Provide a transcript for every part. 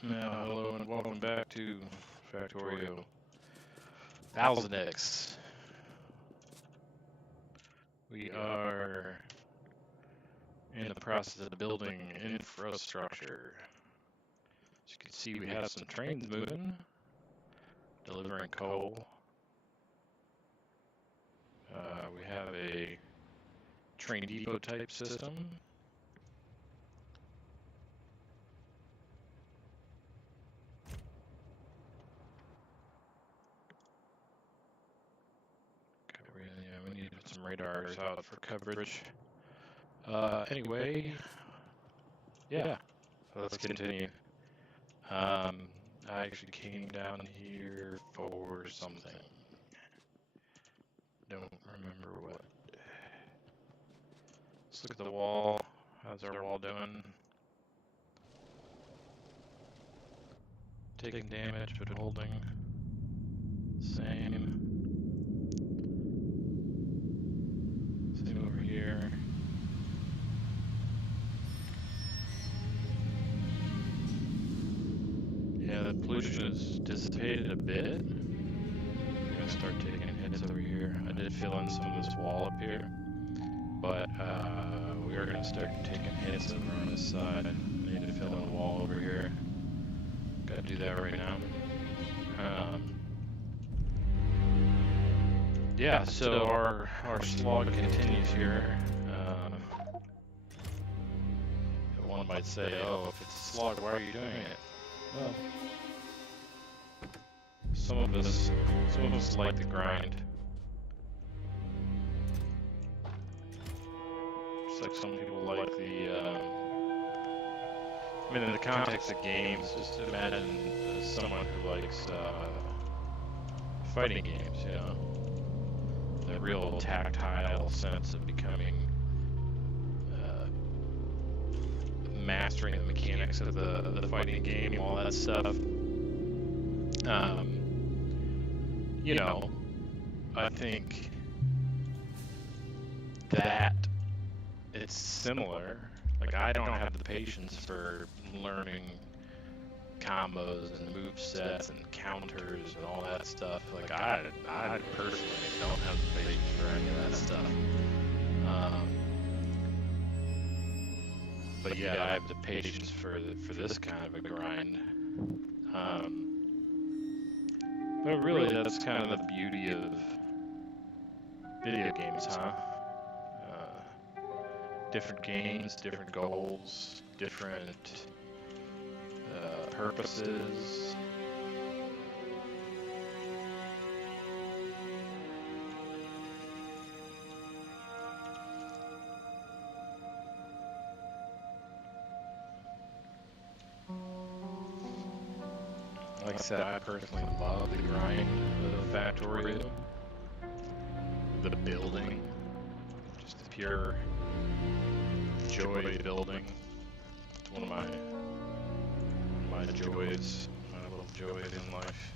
Now, hello and welcome back to Factorio 1000X. We are in the process of building infrastructure. As you can see, we have some trains moving, delivering coal. We have a train depot type system. We need to put some radars out for coverage. Anyway, yeah, let's continue. I actually came down here for something. Don't remember what. Let's look at the wall. How's our wall doing? Taking damage, but holding. Same. Same over here. Yeah, the pollution has dissipated a bit. I'm gonna start taking hits over here. I did fill in some of this wall up here, but we are gonna start taking hits over on this side. I need to fill in the wall over here. Gotta do that right now. Yeah, so our slog continues here. One might say, oh, if it's a slog, why are you doing it? Well, some of us like the grind. Just like some people like the, I mean, in the context of games, just imagine someone who likes fighting games, you know, the real tactile sense of becoming, mastering the mechanics of the fighting game, all that stuff. You know, I think that it's similar. Like, I don't have the patience for learning combos and move sets and counters and all that stuff. Like, I personally don't have the patience for any of that stuff. But yeah, I have the patience for this kind of a grind. But really, that's kind of the beauty of video games, huh? Different games, different goals, different purposes. Like I said, I personally love the grind of Factorio. The building, just the pure joy of building. It's one of my joys, my little joys in life.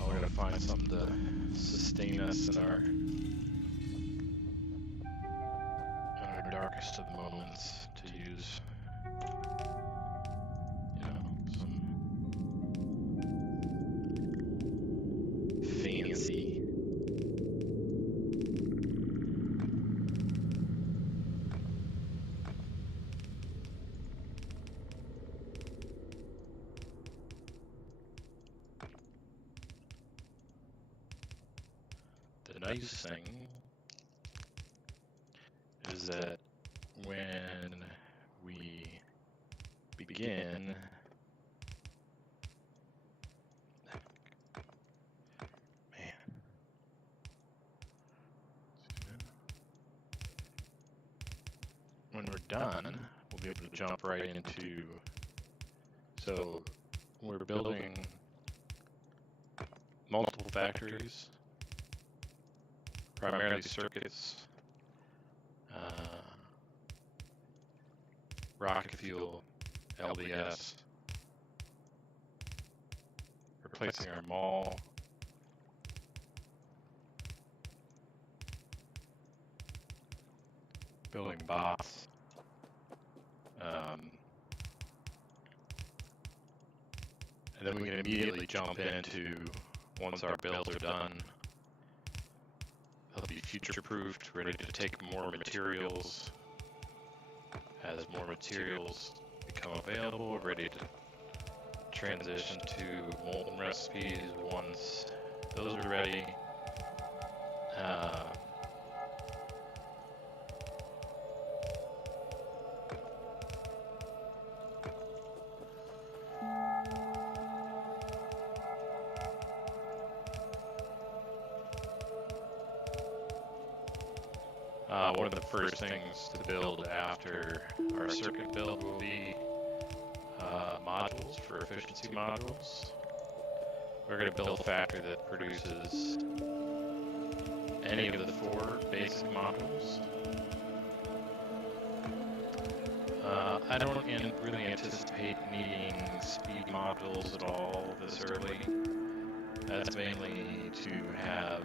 Oh, we're gonna find something to sustain us in our darkest of moments to use. You know, some fancy. The nice thing is that when we begin, when we're done, we'll be able to jump right into, so we're building multiple factories, primarily circuits, rocket fuel, LDS, replacing our mall, building bots, And then we can immediately jump into, once our builds are done, they'll be future-proofed, ready to take more materials. As more materials become available, ready to transition to molten recipes once those are ready. One of the first things to build after our circuit build will be modules for efficiency modules. We're going to build a factory that produces any of the 4 basic modules. I don't really anticipate needing speed modules at all this early. That's mainly to have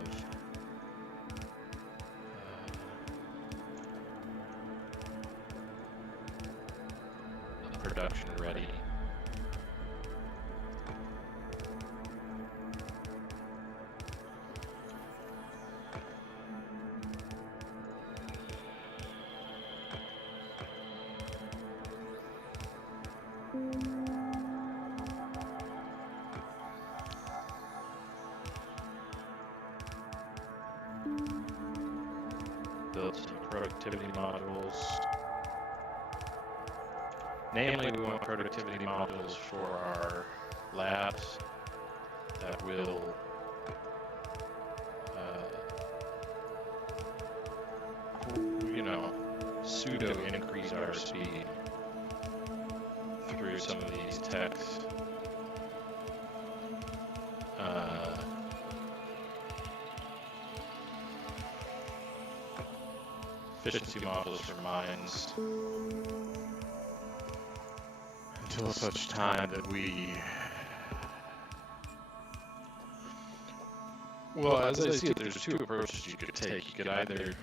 production ready. Build some productivity modules. Namely, we want productivity modules for our labs that will pseudo increase our speed through some of these techs. Efficiency modules for mines until such time that we... Well, as I see it, there's 2 approaches you could take. You could either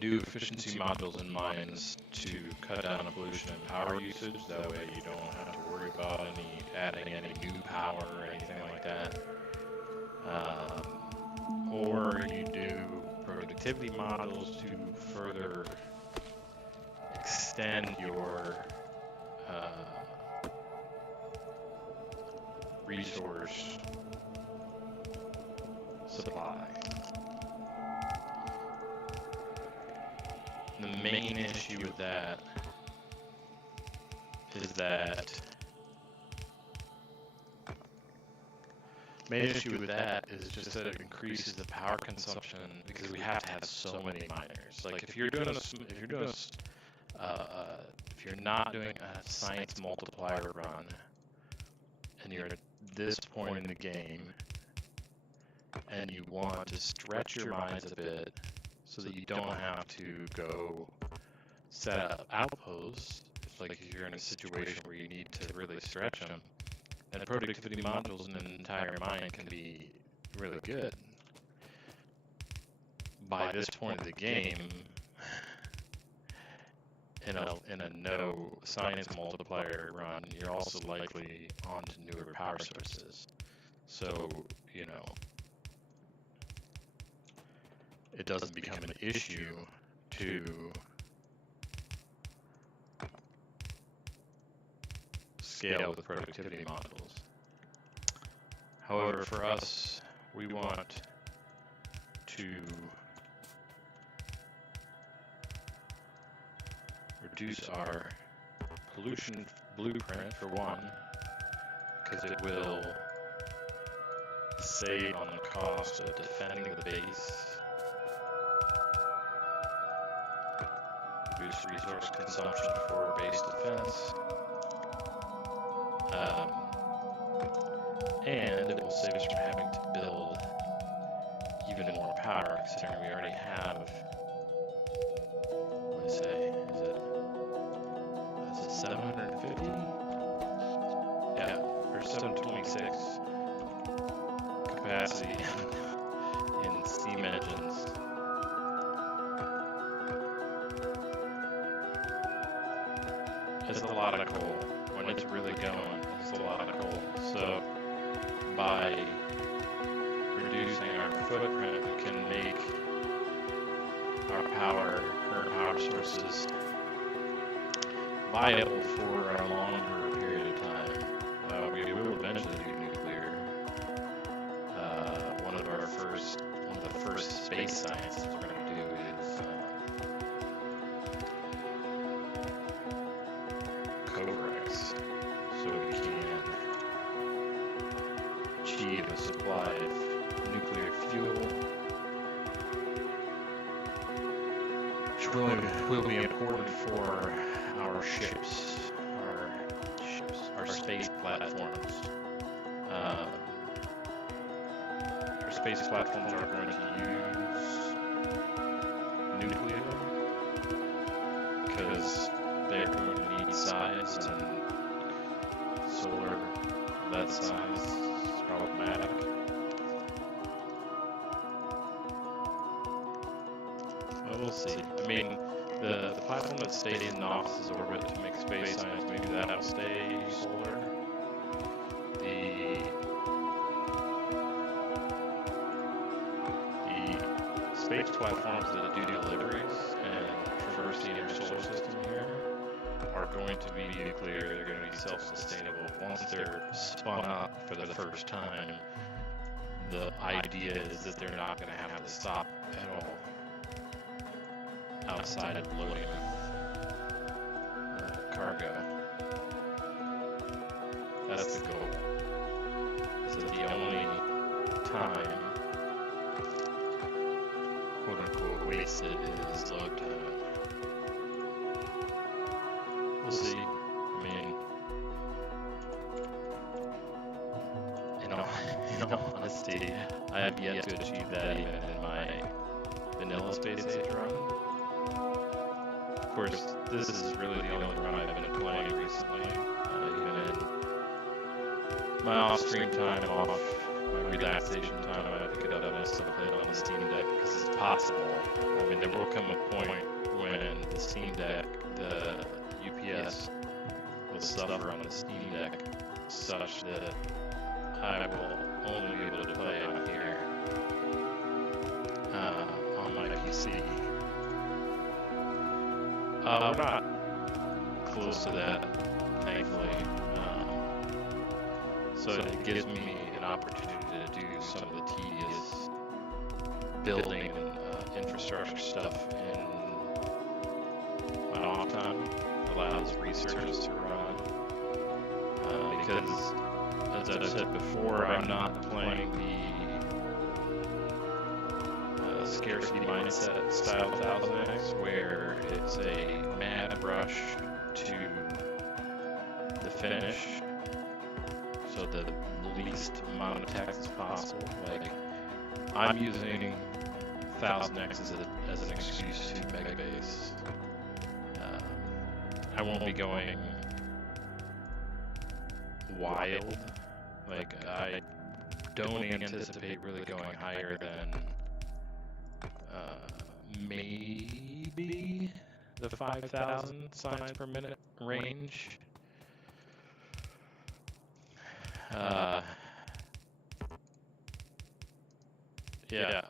do efficiency modules in mines to cut down on pollution and power usage. That way you don't have to worry about adding any new power or anything like that. Or you do productivity modules to further extend your resource supply. The main issue with that is just that it increases the power consumption because we have to have so many miners. Like if you're not doing a science multiplier run and you're at this point in the game and you want to stretch your mines a bit so that you don't have to go set up outposts, if you're in a situation where you need to really stretch them, and productivity modules in an entire mine can be really good. By this point of the game, in a no science multiplier run, you're also likely onto newer power sources. So, it doesn't become an issue to scale with productivity modules. However, for us, we want to reduce our pollution blueprint for one, because it will save on the cost of defending the base, reduce resource consumption for base defense, and it will save us from having to build even more power, considering we already have, what did I say, is it 750? Yeah, or 726 capacity in steam engines. It's a lot of coal when it's really going. It's a lot of coal. So by reducing our footprint, we can make our current power sources viable for a longer period of time. We will eventually do nuclear. One of the first space sciences we're going to do is co-rex, so we can achieve a supply of nuclear fuel, which will be important for our ships, our space platforms. Our space platforms are going to use nuclear because they're going to need size, and solar that size is problematic. Well, we'll see. I mean, the platform that stays in Nox's orbit to make space science, maybe that'll stay solar. The space platforms that do deliveries and traverse the inner solar system here are going to be nuclear. They're going to be self-sustainable. Once they're spun up for the first time, the idea is that they're not going to have to stop at all outside of loading cargo. That's the goal. So the only time, quote unquote, wasted is load time. We'll see. I mean, in all honesty, I have yet to achieve that even in my vanilla space age run. Of course, this is really the only run I've been playing recently. Even in my off-stream time, off my relaxation time, I pick it up and I still play it on the Steam Deck because it's possible. I mean, there will come a point when the Steam Deck, the UPS, will suffer on the Steam Deck such that I will only be able to play out here on my PC. We're not close to that, thankfully. So it gives me an opportunity to do some of the tedious building and infrastructure stuff in my off time. Allows researchers to run. Because, as I've said before, I'm not playing the scarcity mindset style 1000X, where it's a mad rush to the finish, so the least amount of tax as possible. Like, I'm using 1000X as an excuse to mega base. I won't be going wild. Like, I don't anticipate really going higher than maybe the 5,000 signs per minute range. Yeah.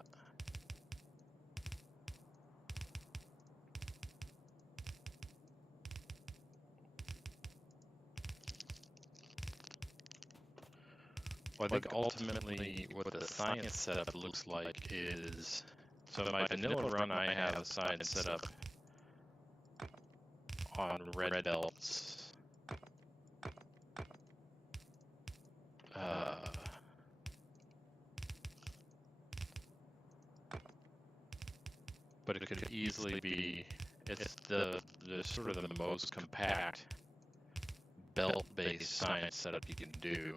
Well, I think ultimately what the science setup looks like is, so in my vanilla run I have a science setup on red belts. But it could easily be, it's the sort of the most compact belt-based science setup you can do.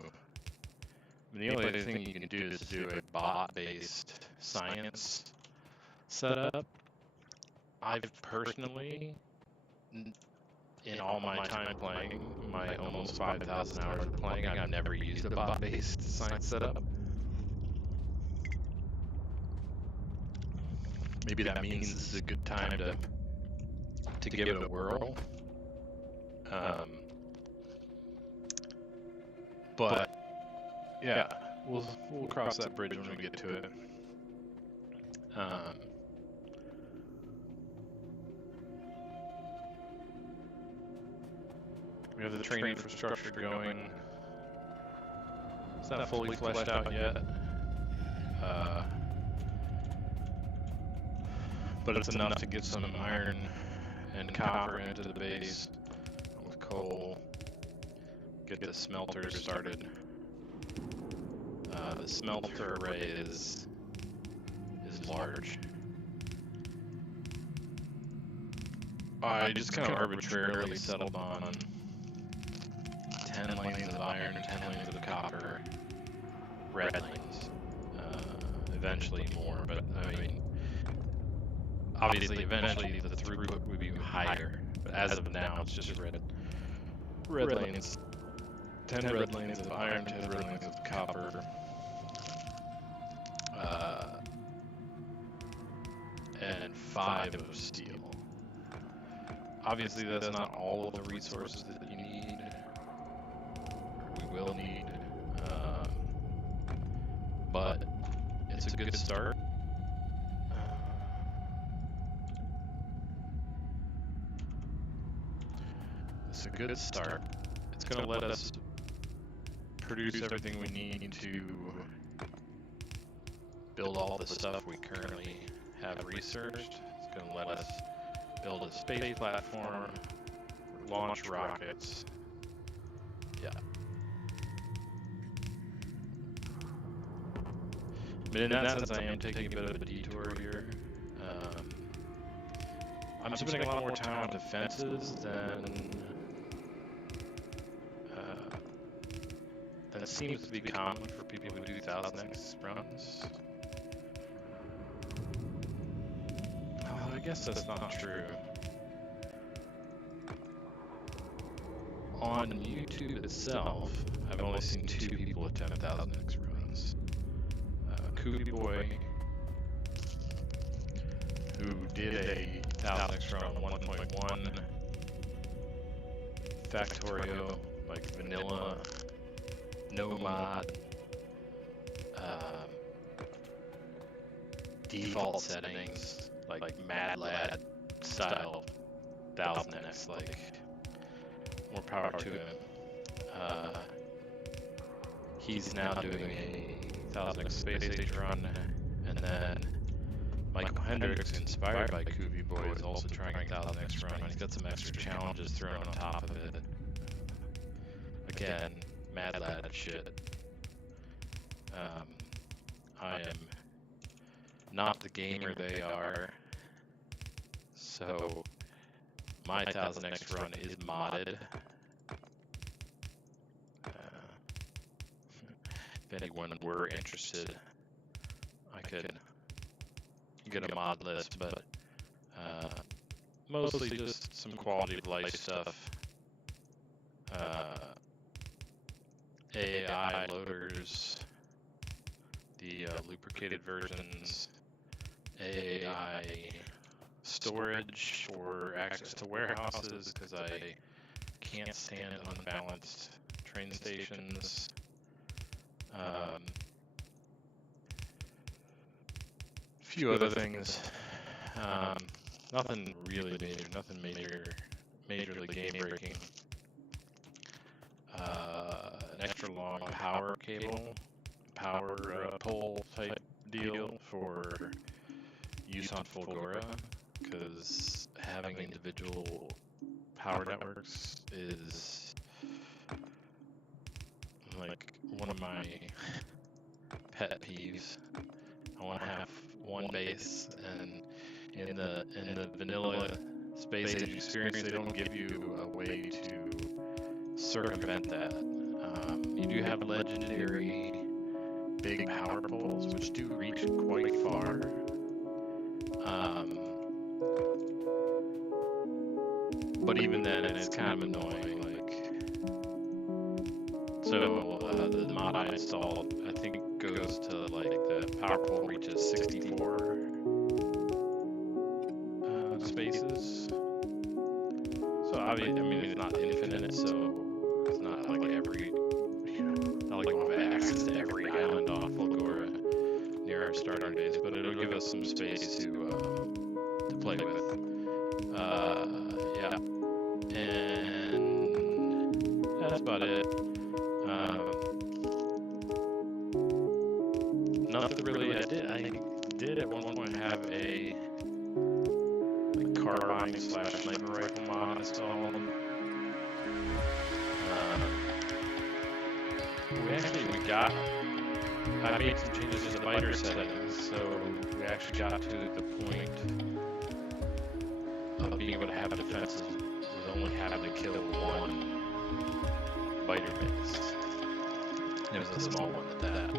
The only other thing you can do is do a bot-based science setup. I've personally, in all my time playing, my almost 5,000 hours of playing, I've never used a bot-based science setup. Maybe that means this is a good time to give it a whirl. But yeah, we'll cross that bridge when we get to it. We have the train infrastructure going. It's not fully fleshed out yet, but it's enough to get some iron and copper into the base with coal. Get the smelter started. The smelter array is large. I just kind of arbitrarily settled on 10 lanes of iron, 10 lanes of copper, red lanes. Eventually more, but I mean, obviously eventually the throughput would be higher, but as of now it's just red lanes. 10 red lanes of iron, 10 red lanes of copper. And 5 of steel. Obviously that's not all of the resources that you need. We will need. But it's a good start. It's a good start. It's going to let us produce everything we need to build all the stuff we currently have researched. It's going to let us build a space platform, launch rockets. Yeah. But in that sense, I am taking a bit of a detour here. I'm spending a lot more time on defenses than seems to be common for people who do 1000x runs. I guess that's not true. On YouTube itself, I've only seen 2 people attempt 1000x runs. Koopy Boy, who did a 1000x run on 1.1, Factorio, like vanilla, no mod, default settings, like Mad Lad style 1000x, like, more power to him. He's now doing a 1000x space age run, and then Michael Hendricks, inspired by Koopy Boy, is also trying a 1000x run. He's got some extra challenges thrown on top of it. Again, Mad Lad shit. I am not the gamer they are, so my 1000x run is modded. If anyone were interested, I could get a mod list, but mostly just some quality of life stuff. AI loaders, the lubricated versions, AI storage for access to warehouses, because I can't stand unbalanced train stations. A few other things. Nothing really major, nothing majorly game breaking. An extra long power cable, power pole type deal for use on Fulgora, because having individual power networks is like one of my pet peeves. I want to have one base, and in the vanilla space age experience, they don't give you a way to circumvent that. You do have legendary big power poles, which do reach quite far. But even then, it's kind of annoying. So the mod I installed, I think, goes to like the power pole reaches 64 spaces. So obviously, I mean, it's not infinite, so it's not like every starting base, but it'll give us some space to play with. Yeah, and that's about it. Nothing really. I did at one point have a carbine / sniper rifle mod installed. I made some changes to the biter settings, so we actually got to the point of being able to have defenses with only having to kill one biter base. It was a small one at that.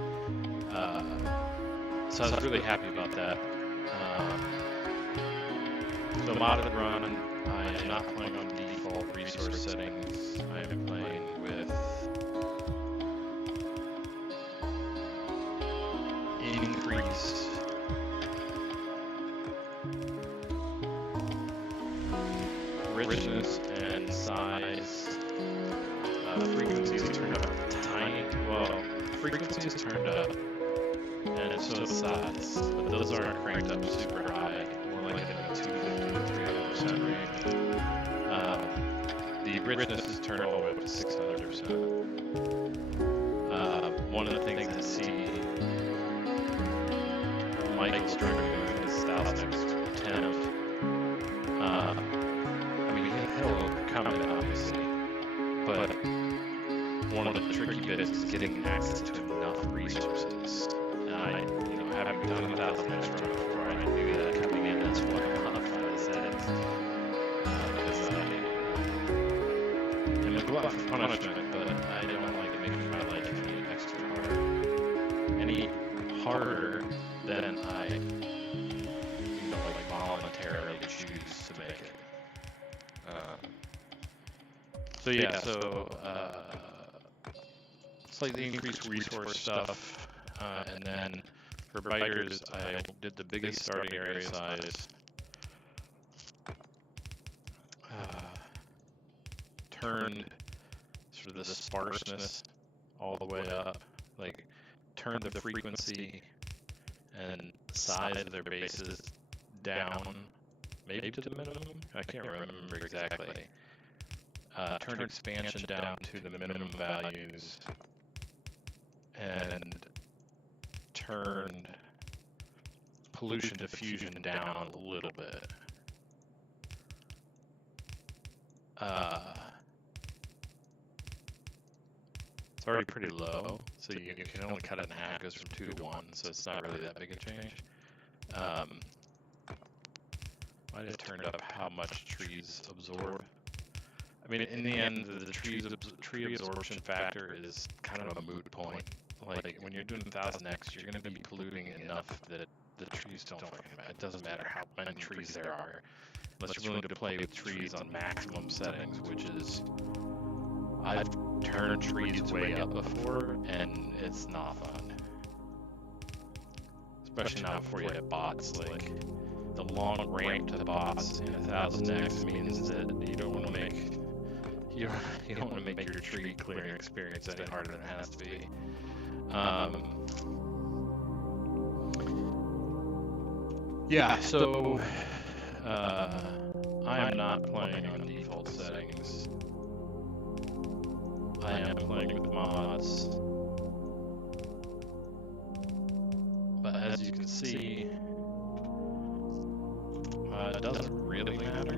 So I was really happy about that. So modded run, I am not playing on default resource settings. I am playing with increased richness and size. Frequencies turned up tiny. Well, frequencies turned up, and so is size. But those aren't cranked up super high, more like in the 250 to 300% range. The richness is turned all the way up to 600%. One of the things I see Michael's struggling with his 1000x attempt. I mean, he'll overcome it, obviously, but one of the tricky bits is getting access to enough resources. And I, having done a 1000x run before, I knew that coming in. That's why I modified the settings. Because I am a glutton for punishment, but I don't like to make my life any extra hard. Any harder than I, voluntarily choose to make it. Slightly increased resource stuff, and then for biters, I did the biggest starting area size, turned sort of the sparseness all the way up, like turned the frequency and size of their bases down, maybe to the minimum. I can't remember exactly. Turned expansion down to the minimum values, and turned pollution diffusion down a little bit. It's already pretty low, so you can only cut it in half. It goes from 2 to 1, so it's not really that big a change. Might have turned up how much trees absorb. I mean, in the end, the tree absorption factor is kind of a moot point. Like, when you're doing 1000x, you're going to be polluting enough that the trees don't fucking matter. It doesn't matter how many trees there are, unless you're willing to play with trees on maximum settings, which is, I've turned trees way up before, and it's not fun. Especially not before you have bots. Like, the long ramp to the bots in 1000x means that you don't want to make your tree clearing experience any harder than it has to be. So I am not playing on default settings. I am playing with mods. But as you can see, it doesn't really matter. I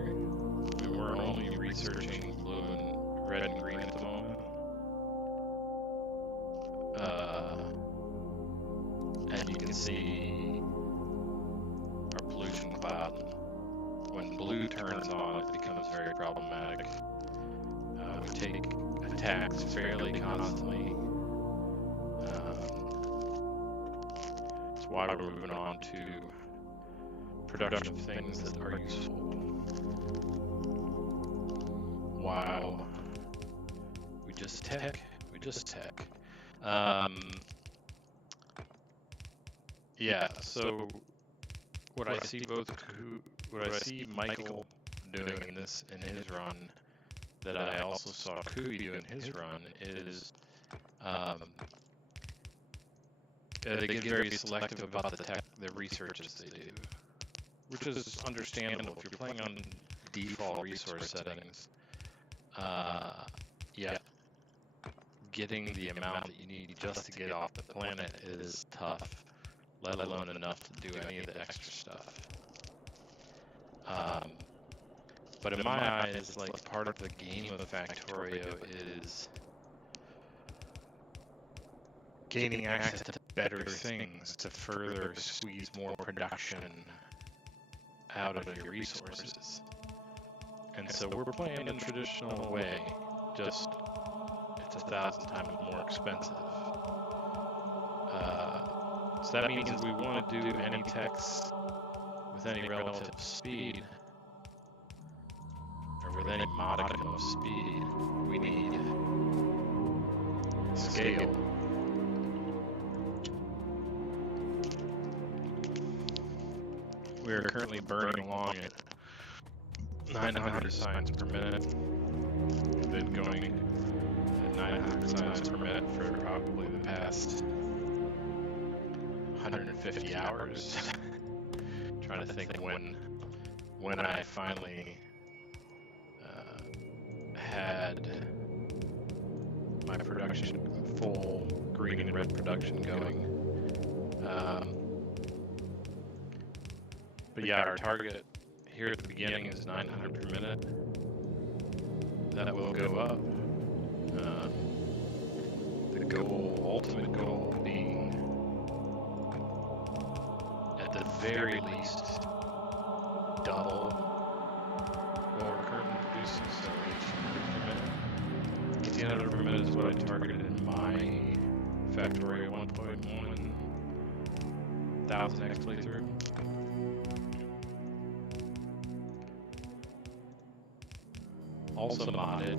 mean, we're only researching blue and red and green at the moment. And you can see our pollution cloud. When blue turns on, it becomes very problematic. We take attacks fairly constantly. That's why we're moving on to production of things that are useful. Wow. We just tech. So what I see Michael doing in his run, that I also saw Kui do in his run, is they get very selective about the researches they do, which is understandable. If you're playing on default resource settings, yeah, getting the amount that you need just to get off the planet is tough, let alone enough to do any of the extra stuff. But in my eyes, like, part of the game of Factorio is gaining access to better things to further squeeze more production out of your resources. And so we're playing the traditional way, just it's 1,000 times more expensive. So that means if we want to do any text with any relative speed, or with any modicum of speed, we need scale. We are currently burning along at 900 signs per minute. We've been going at 900 signs per minute for probably the past 150 hours. Trying to think when I finally had my production, full green and red production going. But yeah, our target here at the beginning is 900 per minute. That will go up. The goal, ultimate goal, being at the very least double what we're currently producing, so 1,800 per minute. 1,800 per minute is what I targeted in my Factorio 1.1 1000X playthrough. Also modded.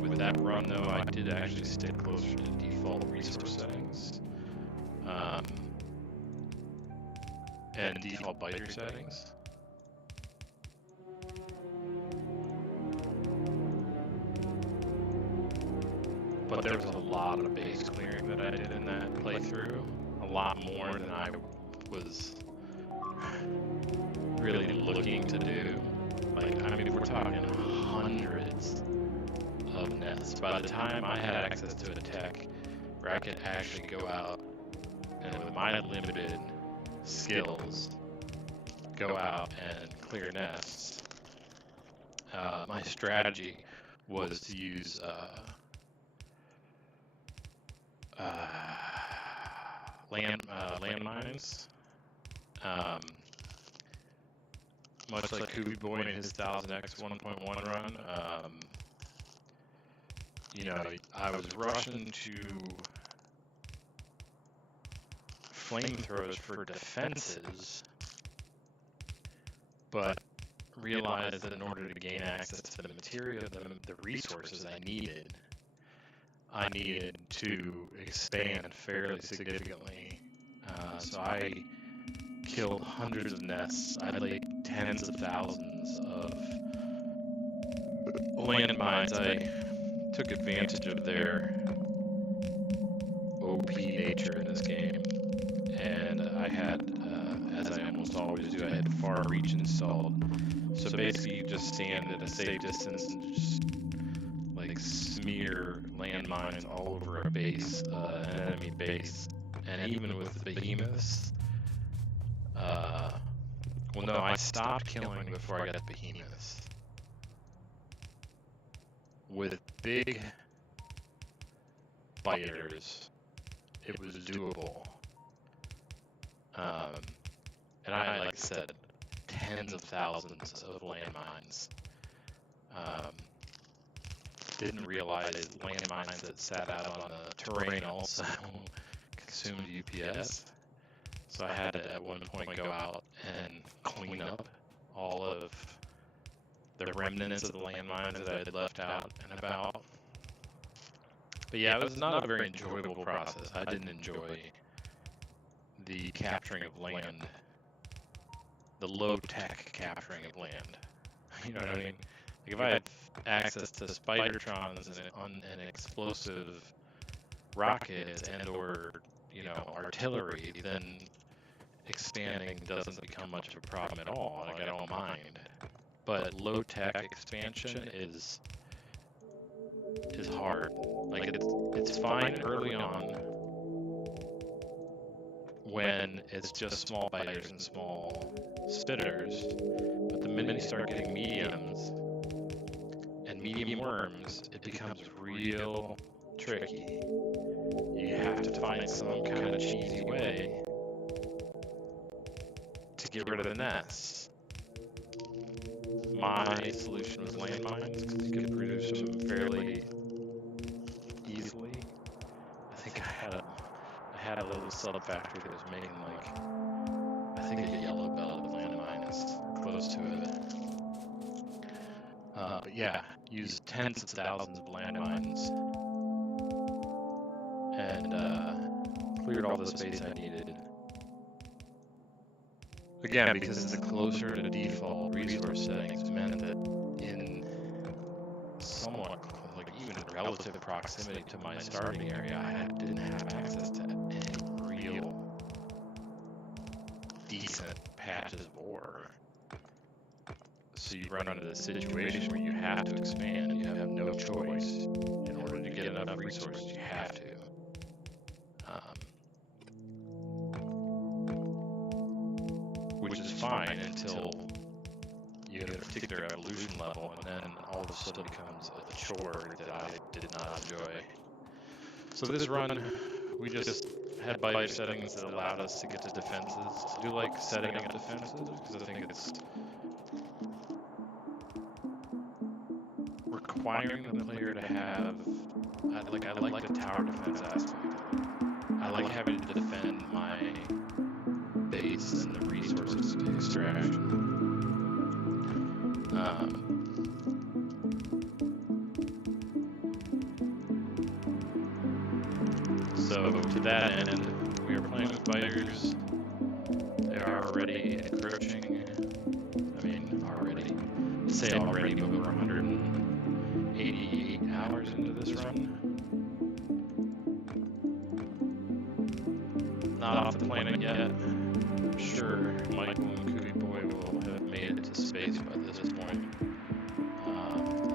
With that run, though, I did actually stay closer to default resource settings and default biter settings. But there was a lot of base clearing that I did in that playthrough, a lot more than I was really looking to do. Like, I mean, we're talking hundreds of nests. By the time I had access to a tech where I could actually go out and with my limited skills, go out and clear nests, my strategy was to use landmines. Much like Kubi Boy in his 1000X 1.1 run, you know, I was rushing to flamethrowers for defenses, but realized that in order to gain access to the material, the resources I needed to expand fairly significantly. So I killed hundreds of nests. I laid tens of thousands of landmines. I took advantage of their OP nature in this game, and I had, as I almost always do, I had far reach installed. So basically, you just stand at a safe distance and just like smear landmines all over a base, an enemy base, and even with the behemoths. Well, no, I stopped killing before I got the behemoths. With big biters, it was doable. And I, like I said, tens of thousands of landmines. Didn't realize landmines that sat out on the terrain also consumed UPS. So I had to at one point go out and clean up all of the remnants of the landmines that I had left out and about. But yeah, it was not a very enjoyable process. I didn't enjoy the capturing of land, the low-tech capturing of land. You know what I mean? Like if I had access to Spidertrons and explosive rockets and or, artillery, then expanding doesn't become much of a problem at all. Like, I don't mind. But low-tech expansion is hard. Like, it's fine early on when it's just small biters and small spitters, but the minute you start getting mediums and medium worms, it becomes real tricky. You have to find some kind of cheesy way to get rid of the nests. My solution was landmines, because you could produce them fairly easily. I think I had a little sub factory that was making, like, I think a yellow belt of landmines, close to it. But yeah, used tens of thousands of landmines and cleared all the space I needed. Again, because the closer to default resource settings meant that in somewhat, like, even relative proximity to my starting area, I didn't have access to any real decent patches of ore. So you run into the situation where you have to expand and you have no choice. In order to get enough resources, you have to. Which is fine until you hit a particular evolution level, and then all of a sudden becomes a chore that I did not enjoy. So this run, we just had biter settings that allowed us to get to defenses. I do like setting up defenses, because I think it's requiring the player to have, I like the tower defense aspect of it. I like having to defend my base and the resources extraction. So to that end, we are playing with biters. They are already encroaching. I mean, already. I say already, but we're 188 hours into this run. Not off the planet yet. I'm sure Michael and Cootie Boy will have made it to space by this point.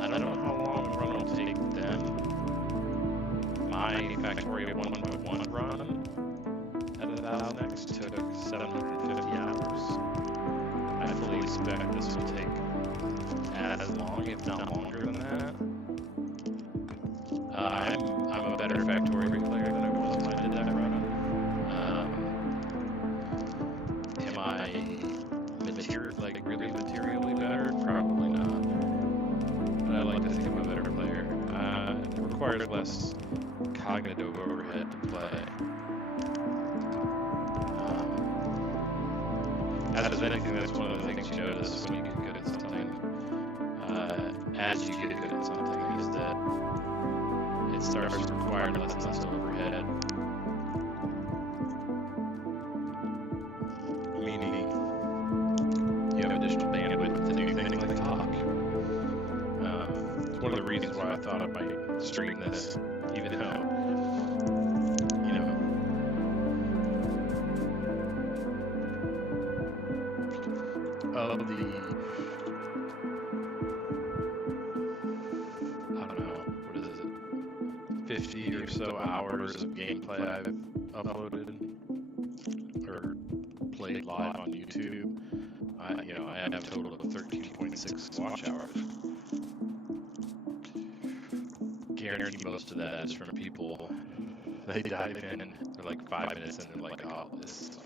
I don't know how long the run will take them. My Factorio 1.1 run at 1000X took 750 hours. I fully expect this will take as long, if not longer than that. I'm a better Factorio player than I was when I did that run. Am I really materially better? Probably not. But I like to think I'm a better player. It requires less cognitive overhead to play. As with anything, that's one of the things you notice when you get good at something. As you get good at something, is that it starts to require less and less overhead. Meaning, you have additional bandwidth to do things like talk. It's one of the reasons why I thought I might stream this, even though, of the, I don't know, what is it, 50 or so hours of gameplay I've uploaded or played live on YouTube. I have a total of 13.6 watch hours. Guarantee most of that is from people. They dive in and they're like 5 minutes and they're like, oh, this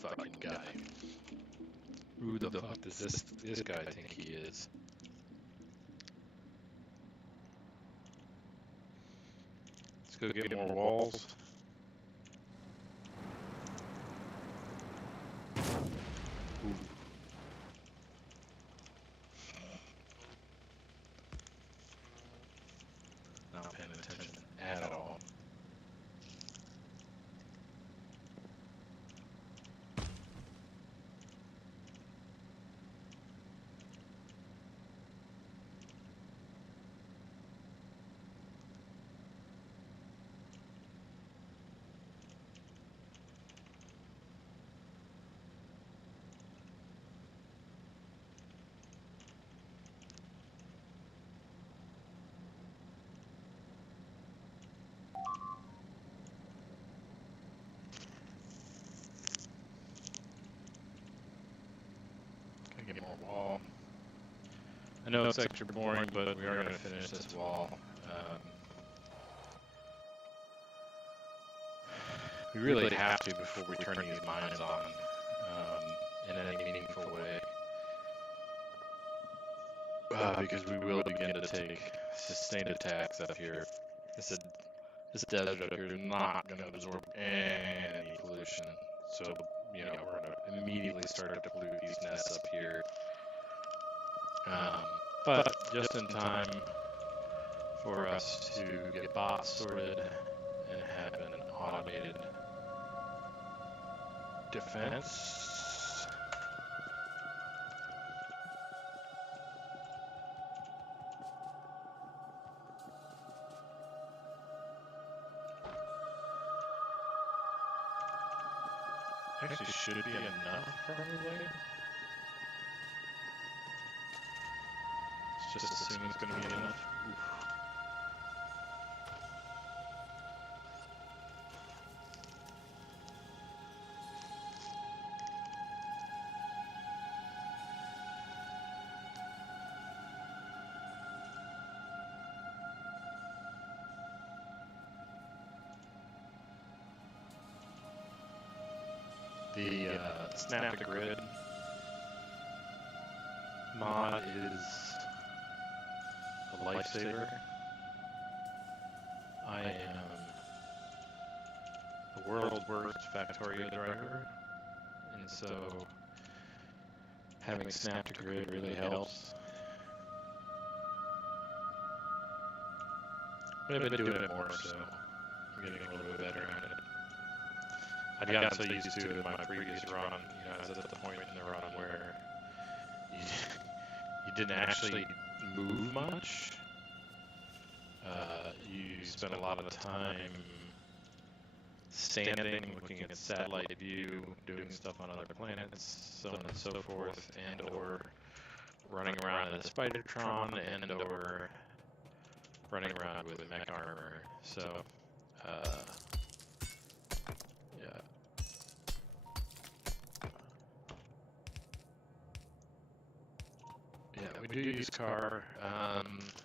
fucking guy. Who the fuck does this guy think he is? Let's go get more walls. Ooh. Not paying attention at all. get more wall. I know it's extra boring, but we are going to finish this wall. We really have to before we turn these mines on in any meaningful way. Because we will begin to take sustained attacks up here. This desert up here is not going to absorb any pollution. So, you know, we're going to immediately start to pollute these nests up here. But just in time for us to get bots sorted and have an automated defense. Actually should be enough, probably. Let's just assume it's going to be enough. Oof. The Snap to Grid mod is a lifesaver. I am the world's worst Factorio driver, and so having Snap to Grid really helps. But I've been doing it more, so I'm getting a little bit better at it. I'd gotten so used to it in my previous run, you know, I was at the point in the run where you didn't actually move much. You spent a lot of time standing, looking at satellite view, doing stuff on other planets, so on and so forth, and or running around in a Spidertron, and or running around with mech armor. So, yeah. Yeah, we do use car.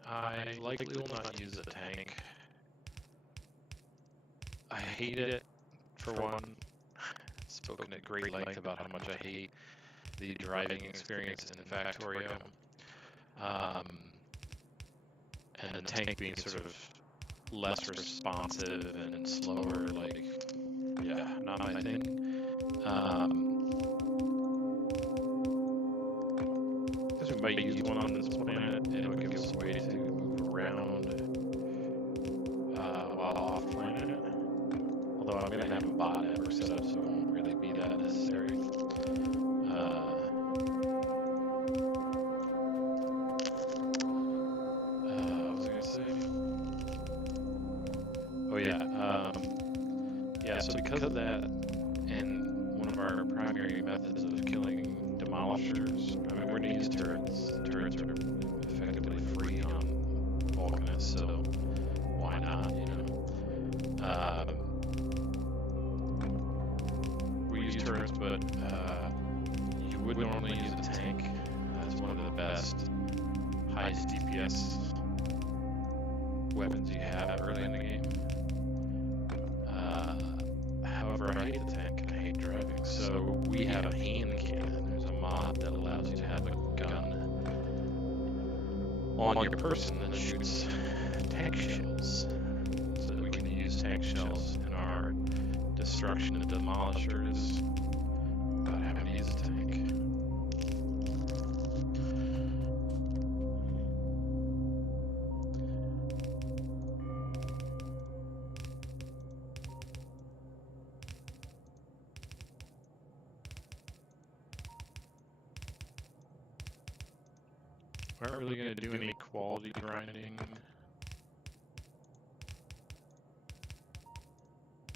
I likely will not use a tank. I hate it, for one. I've spoken at great length about how much I hate the driving experience in Factorio. And the tank being sort of less responsive and slower, like, yeah, not my thing. Because we might use one on this planet, and it would give us a way to move around while off planet. Although I'm going to have a bot network set up, so it won't really be that necessary. What was I going to say? Oh yeah, yeah, so because of that, and one of our primary methods of killing demolishers, I mean, we're going to use turrets. Turrets are effectively free on Vulcanus, so why not, you know? We use turrets, but you would normally use a tank. That's one of the best highest DPS weapons you have early in the game. However, I hate the tank and I hate driving, so we have a hand cannon. There's a mod that allows you to have a gun on your person that shoots tank shells, so that we can use tank shells in our destruction of demolishers without having to use a tank. We aren't really going to do any quality grinding.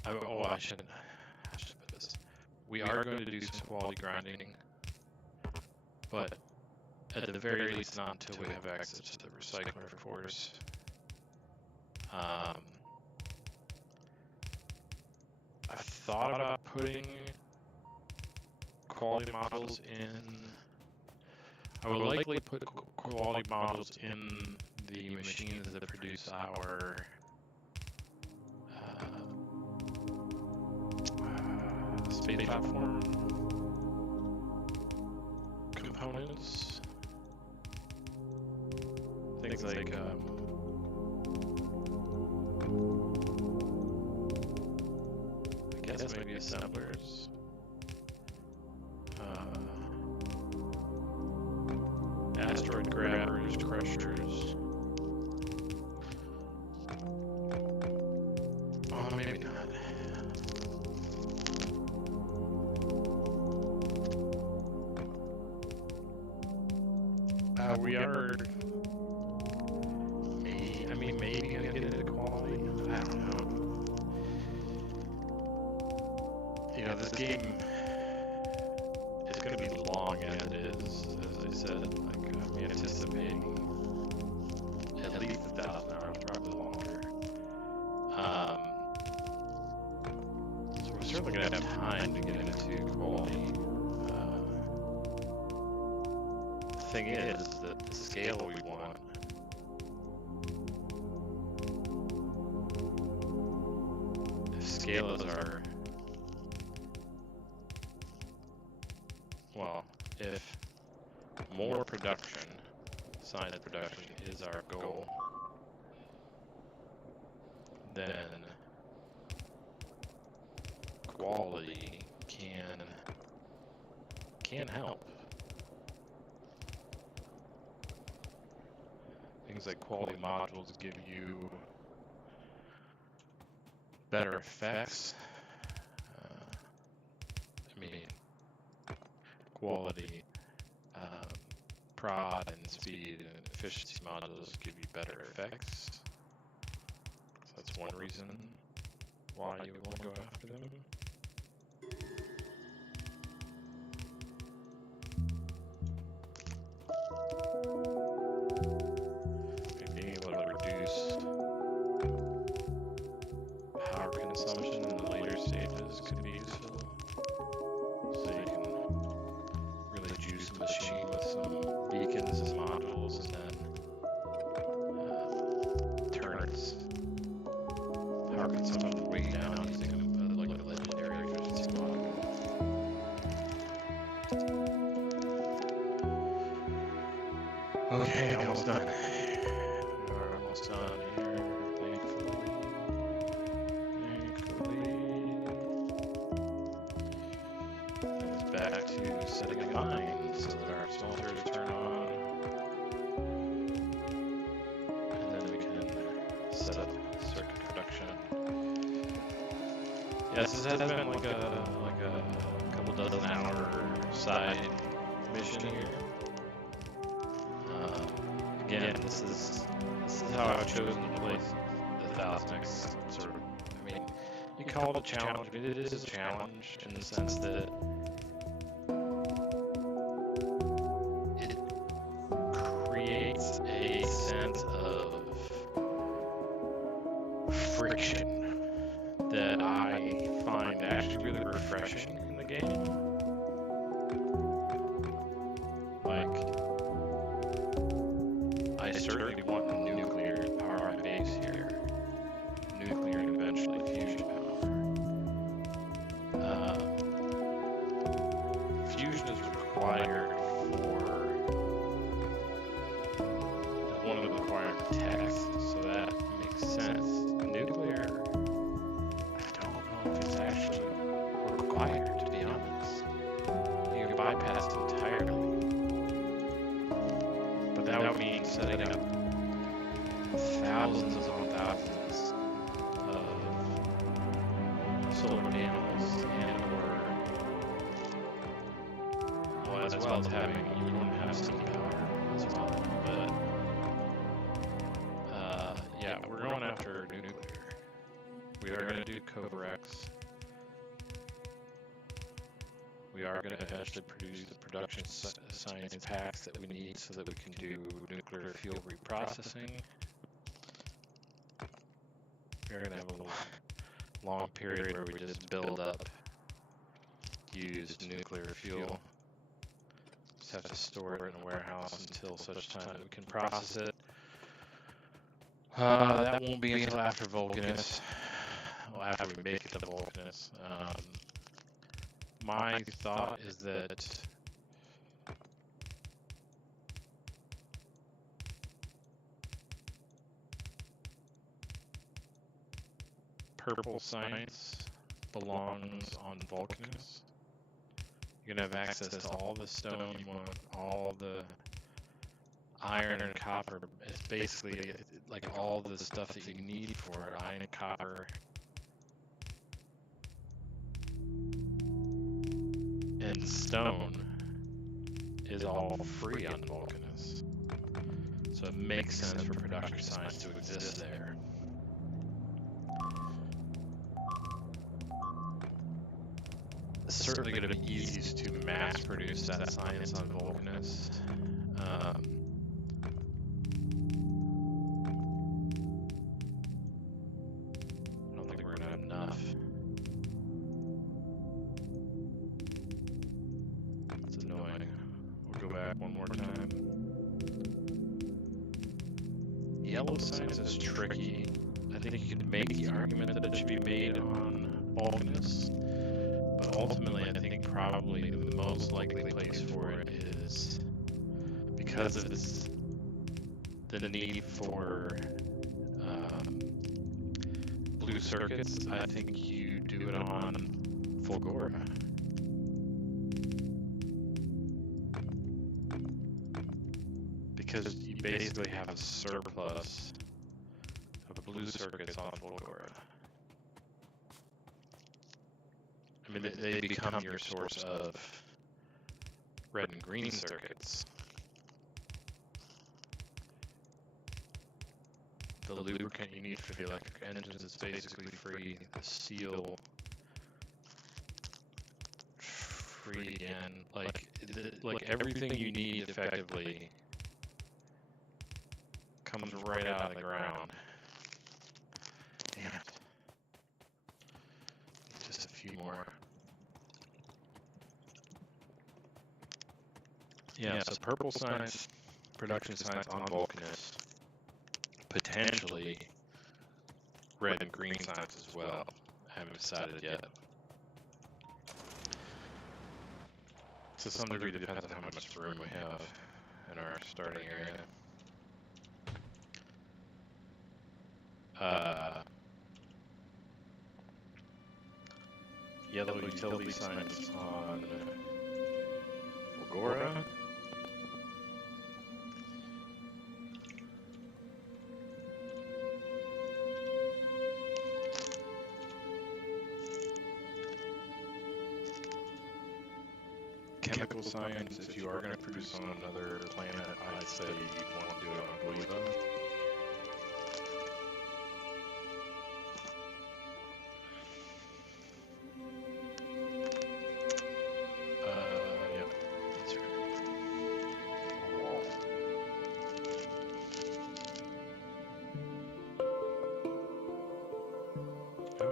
I should put this. We are going to do some quality grinding, but at the very least not until we have access to the recycler force. I've thought about putting quality models in I will likely put quality modules in the machines that produce our space platform components. Things like I guess maybe assemblers. Asteroid grabbers, crushers. Oh, maybe not. We are. Maybe gonna get into quality. I don't know. You know, this game is gonna be long as it is, as I said. Like, I'm anticipating at least 1,000 hours, probably longer. So we're certainly gonna have time to get into quality. The thing is that the scale we want. If scale is our, well, if more production, science production is our goal, then quality can help. Things like quality modules give you better effects. Quality prod and speed and efficiency modules give you better effects. So that's one reason why you want to go after them. Being able to reduce power consumption in the later stages could be useful. So you can really juice the machine with some beacons and modules and then turn its power consumption way down using like a legendary efficiency module. Okay, almost done. We're almost done here, thankfully. And it's back to setting a mine so that our smelters turn on. And then we can set up circuit production. Yes, this has been like a couple dozen hour side mission here. Again, this is how I've chosen to play the 1000X sort of. I mean, you call it a challenge, but it is a challenge in the sense that it creates a sense of friction that I find actually really refreshing in the game. I certainly want nuclear to power my base here. Nuclear and eventually fusion power. Fusion is required for one of the required texts, so that makes sense. Nuclear, I don't know if it's actually required, to be honest. You can bypass it entirely. But that would mean setting up thousands upon thousands of solar panels and as well as having, you wouldn't have steam power as well, but yeah, we're going after nuclear. We are going to do Cobra-X. We are going to eventually produce the production science packs that we need so that we can do nuclear fuel reprocessing. We're going to have a little long period where we just build up used nuclear fuel. Just have to store it in a warehouse until such time that we can process it. That won't be until after Vulcanus. Well, after we make it to Vulcanus. My thought is that purple science belongs on Vulcanus. You're gonna have access to all the stone you want, all the iron and copper. It's basically like all the stuff that you need for it. Iron, copper, and stone is all free on Vulcanus. So it makes sense for production science to exist there. It's certainly going to be easiest to mass produce that science on Vulcanus. I don't think we're going to have enough. It's annoying. We'll go back one more time. Yellow science is tricky. I think you could make the argument that it should be made on Vulcanus. But ultimately, I think probably the most likely place for it is because of the need for blue circuits. I think you do it on Fulgora. Because you basically have a surplus of blue circuits on Fulgora. I mean, they become your source of red and green circuits. The lubricant you need for the electric engines is basically free. The seal, free again. Like everything you need effectively comes right out of the ground. Damn it. Just a few more. Yeah, so purple science, production science on Vulcanus, potentially red and green science as well. I haven't decided yet. To some degree, it depends on how much room we have in our starting area. Yellow utility science on Fulgora. Chemical science, if you are going to produce on another planet, I'd say you'd want to do it on Guiva. Yep, that's right. Oh no.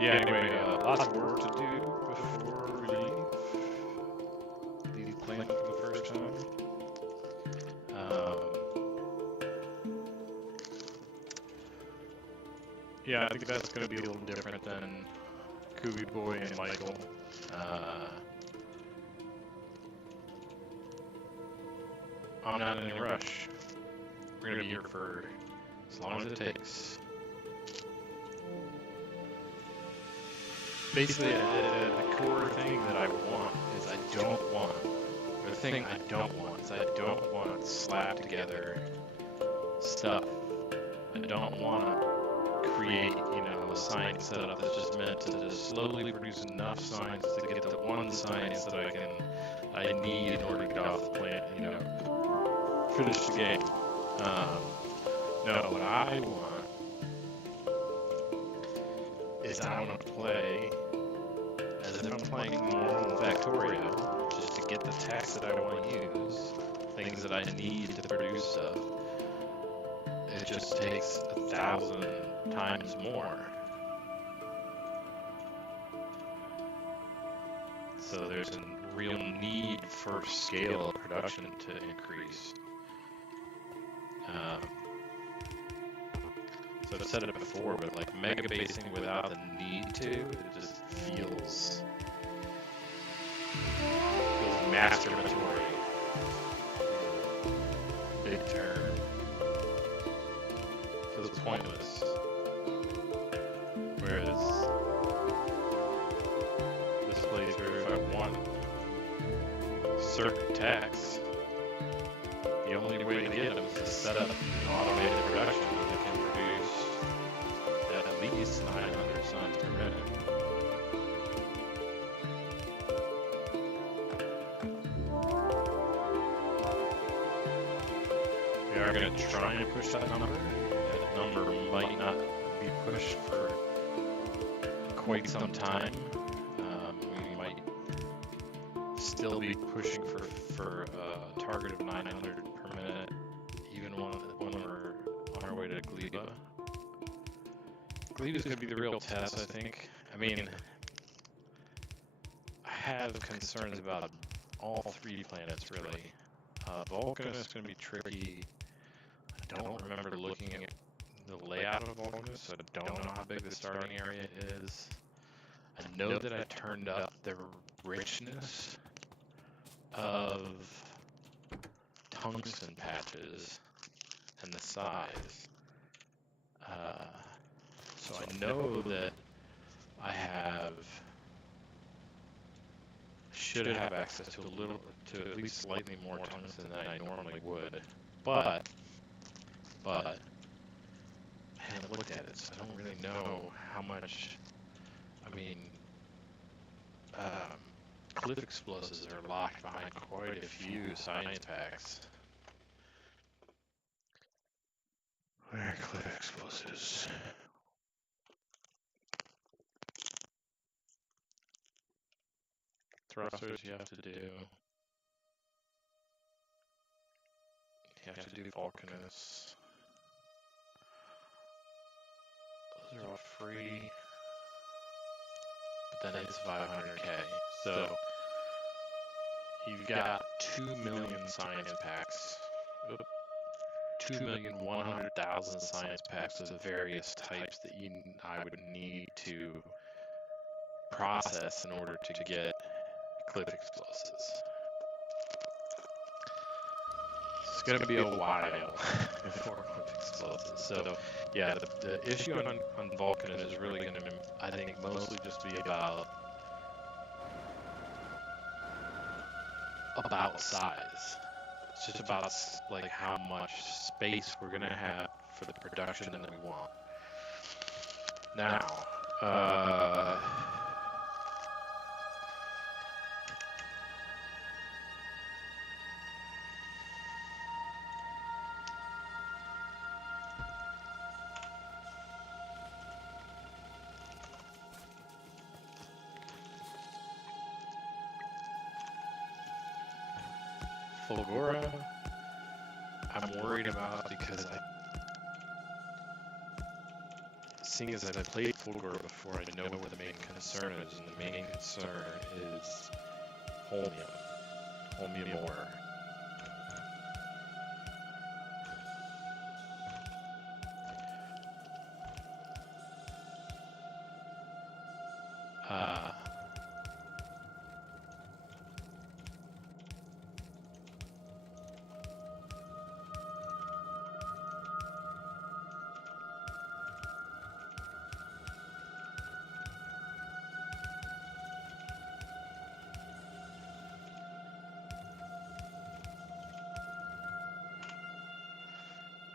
Yeah, anyway, lots of work to do before we leave the planet for the first time. Yeah, I think that's going to be a little different than Kubi Boy and Michael. I'm not in a rush. We're going to be here for as long as it takes. Basically, the core thing that I want is I don't want, or the thing I don't want is I don't want slapped together stuff. I don't want to create, a sign setup that's just meant to just slowly produce enough signs to get the one signs that I need in order to get off the planet, finish the game. No, what I want is I want to play as if I'm playing normal Factorio, just to get the text that I want to use, things that I need to produce stuff. It just takes 1,000 times more. So there's a real need for scale of production to increase. So I've said it before, but like mega basing without the need to, it just feels masturbatory. Big term. Feels pointless. Whereas this playthrough, if I want certain tasks, the only way to get them is to set up an automated production that can produce at least 900 signs per minute. We are going to try and push that number. That number might not be pushed for quite some time. We might still be pushing for a target of 900 per minute, even when we're on our way to Gleba. Gleba's going to be the real test, I think. I mean, I have concerns about all 3 planets, really. Vulcan is going to be tricky. I don't remember looking at the layout of Vulcan, so I don't know how big the starting area is. I know that I turned up the richness of tungsten patches and the size. So I know that I should have access to at least slightly more tungsten than I normally would. But I haven't looked at it, so I don't really know how much. I mean, cliff explosives are locked behind quite a few science packs. Where are cliff explosives? Thrusters you have to do. You have to do Vulcanus. Those are all free. But then it's 500k. So you've got 2 million science packs. 2,100,000 science packs of the various types that I would need to process in order to get cliff explosives. It's going to be a while before cliff explosives. So, yeah, the issue on Vulcan is really going to, I think, mostly just be about size. It's just about like how much space we're going to have for the production that we want. Now, Fulgora, I'm worried about because seeing as I've played Fulgora before, I know what the main concern is, and the main concern is Holmium ore.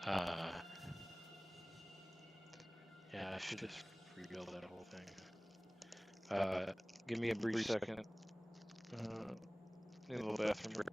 Uh, yeah, I should just rebuild that whole thing. Give me a brief second. Need a little bathroom break.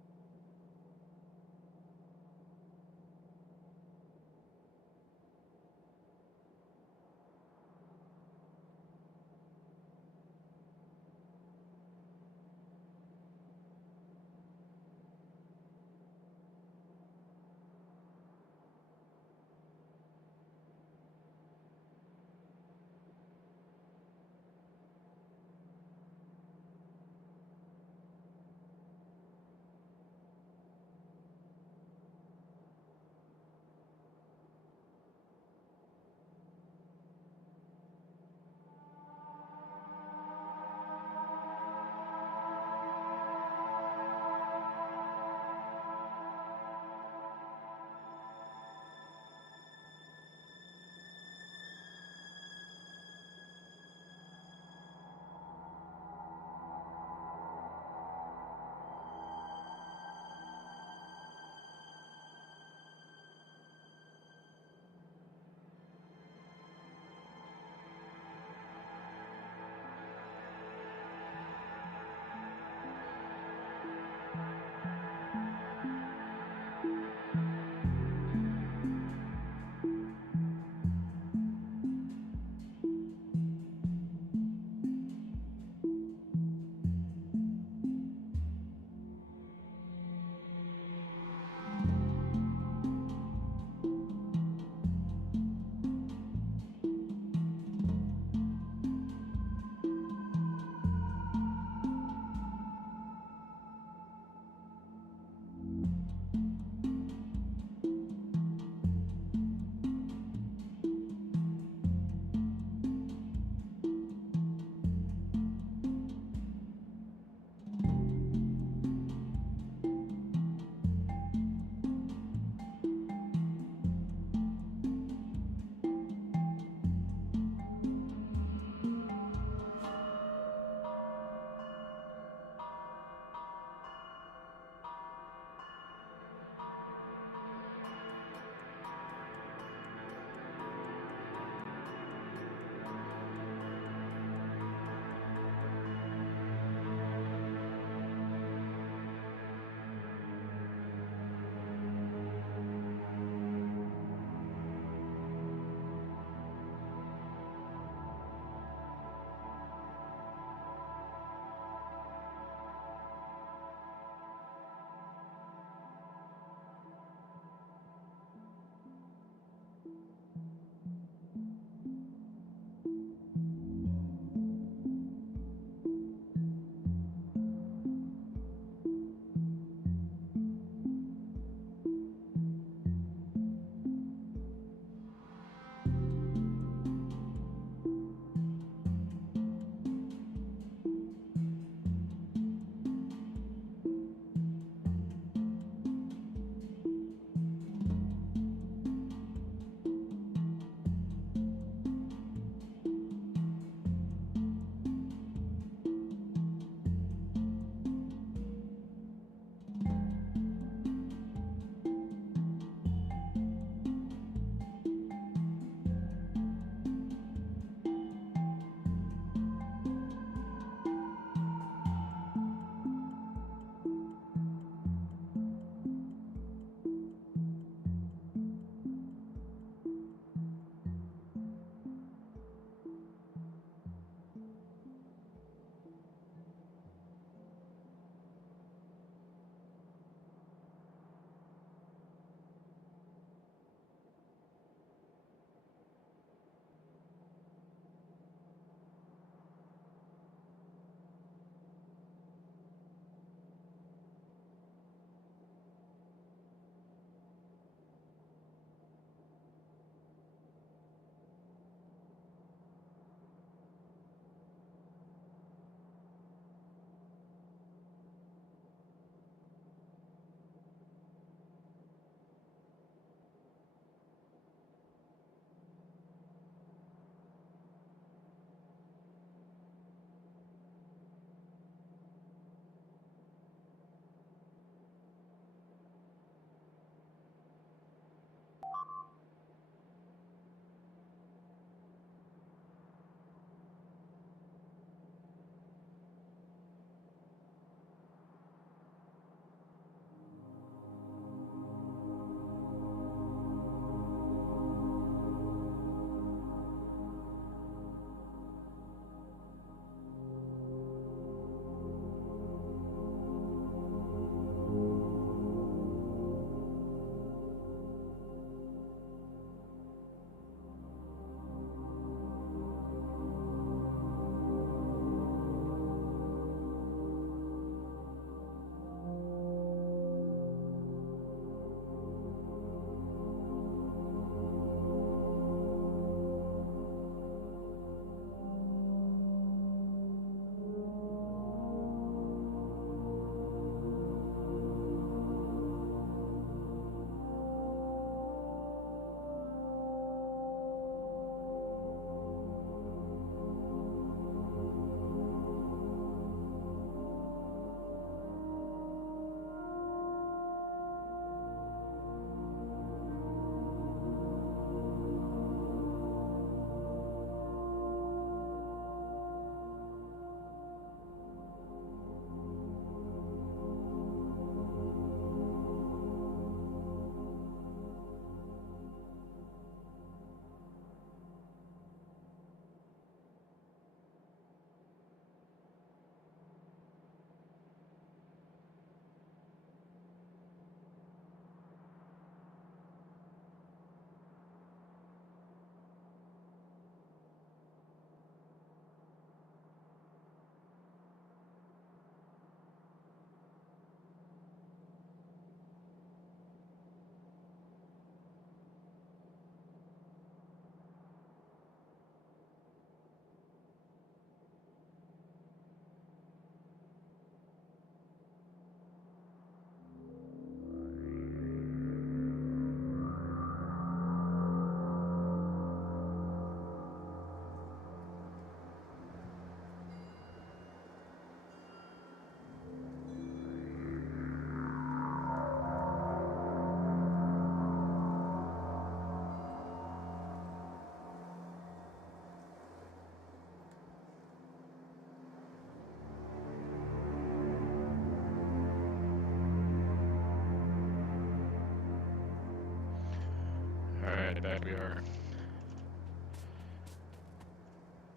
Alright, back we are.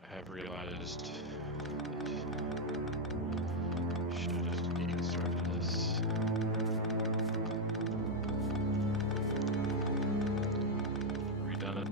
I have realized that should have just deconstructed this. Redone it.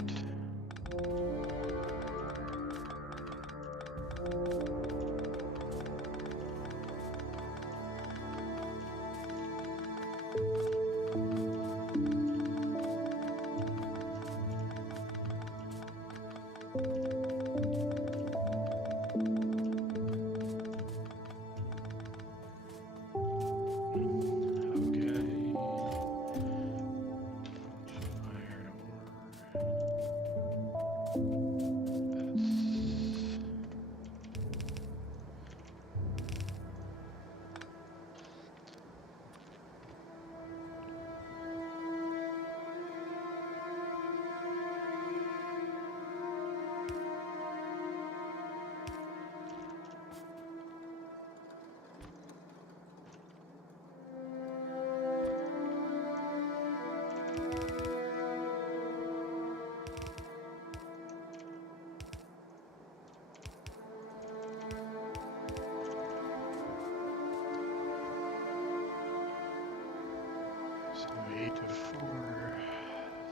So 8 to 4.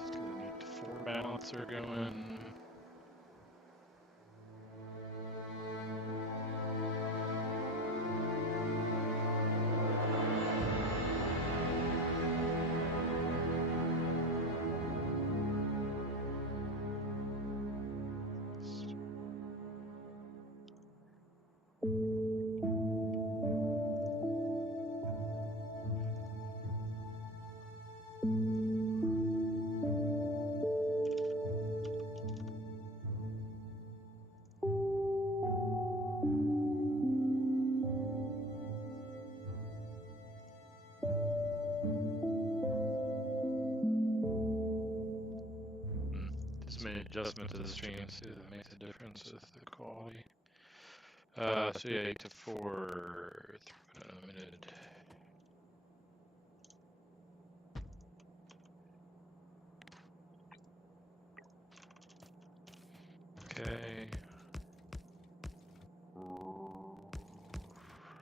It's gonna need the 4 balancer going. Just made adjustment to the stream, see if that makes a difference with the quality. So yeah, 8 to 4, throughput unlimited. Okay.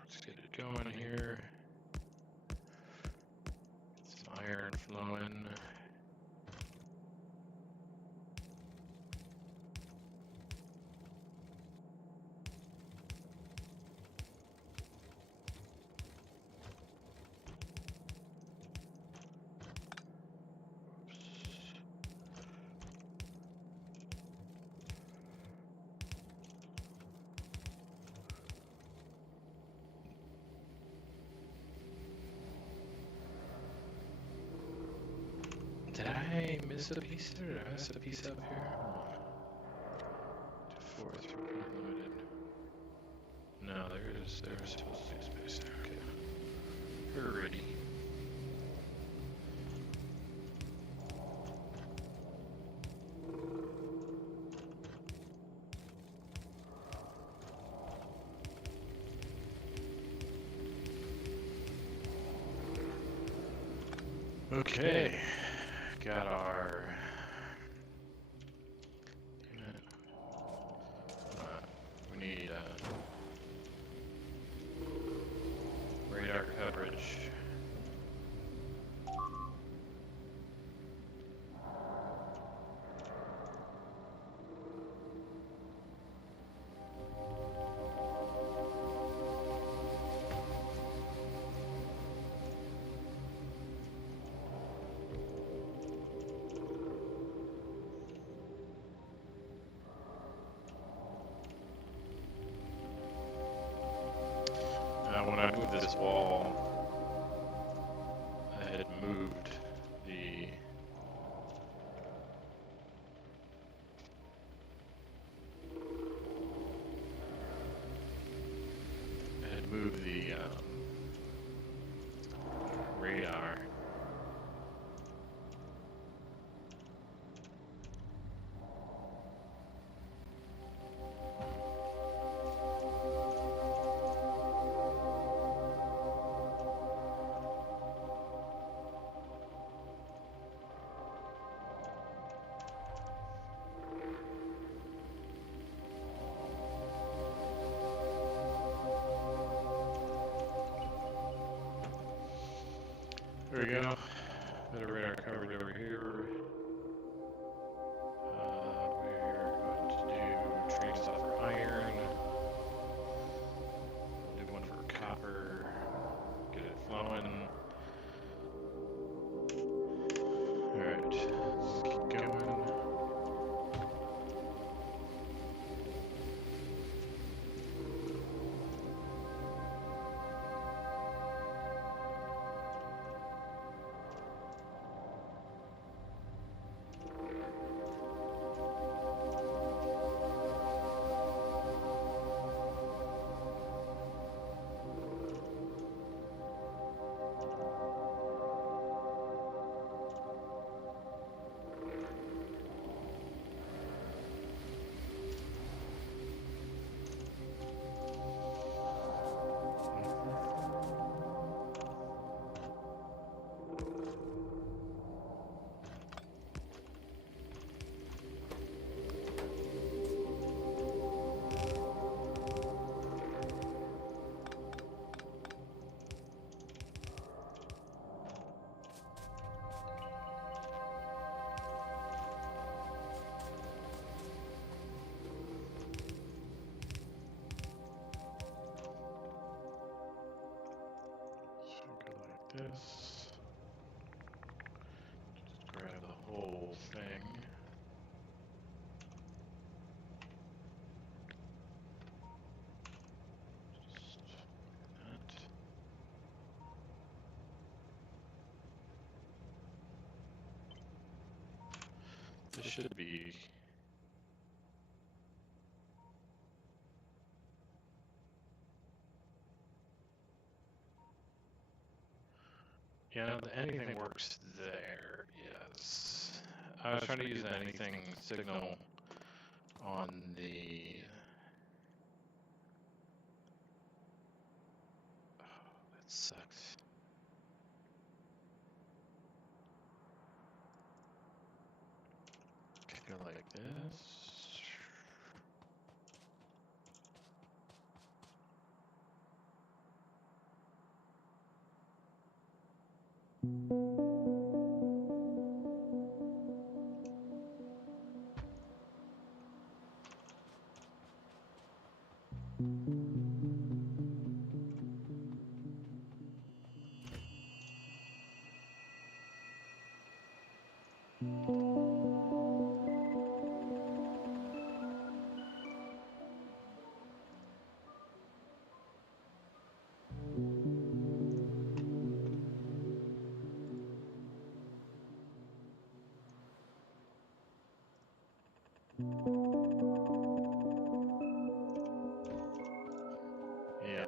Let's get it going here. Get some iron flowing. Did I miss a piece there? Did I miss a piece up here? To 4 throughput unlimited. No, there's supposed to be space there. Okay. We're ready. Okay, got our. We need radar coverage. When I moved this wall, I had moved the radar. There we go. Bit of radar coverage over here. We're going to do train stuff for iron. We'll do one for copper. Get it flowing. Alright, let's keep going. This. Just grab the whole thing. Just like that. This should be. Yeah, the anything works there, yes. I was trying to use the anything signal on the... Oh, that sucks. Could go like this. Yeah.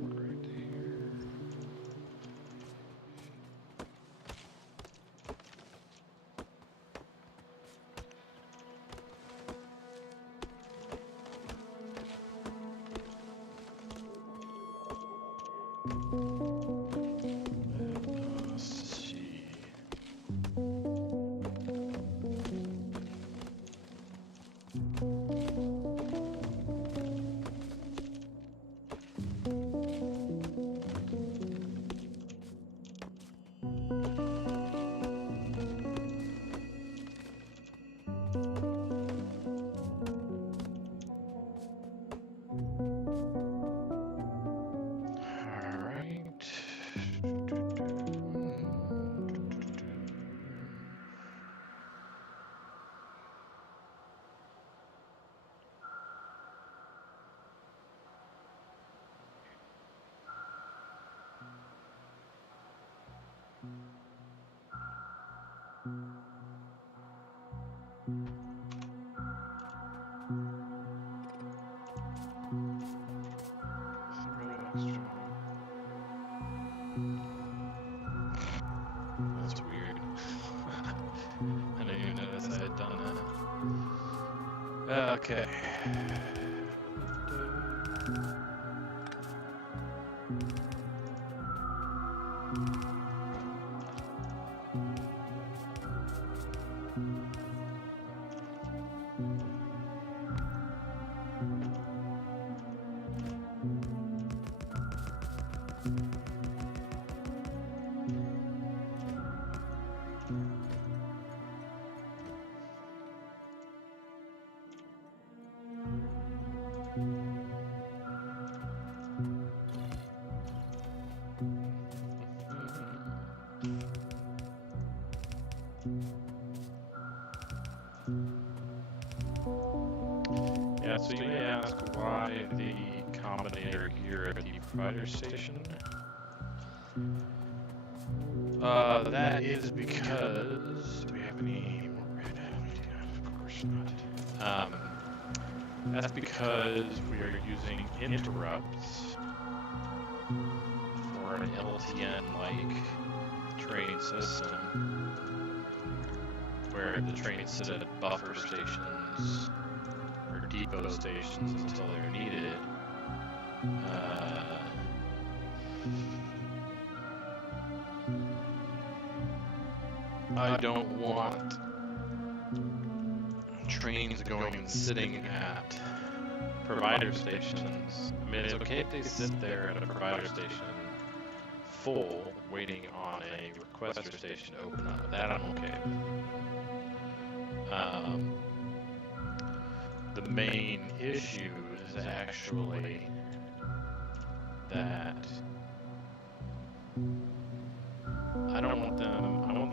Right there. Let's see. Alright. That's weird. I didn't even notice I had done that. Okay. Yeah, so you may ask why the combinator here at the provider station. That is because... Do we have any more red? Of course not. That's because we are using interrupts for an LTN-like train system, where the trains sit at buffer stations or depot stations until they're needed. I don't want trains going and sitting at provider stations. I mean, it's okay if they sit there at a provider station full, waiting on a requester station to open up. That I'm okay with. The main issue is actually that I don't want them, I want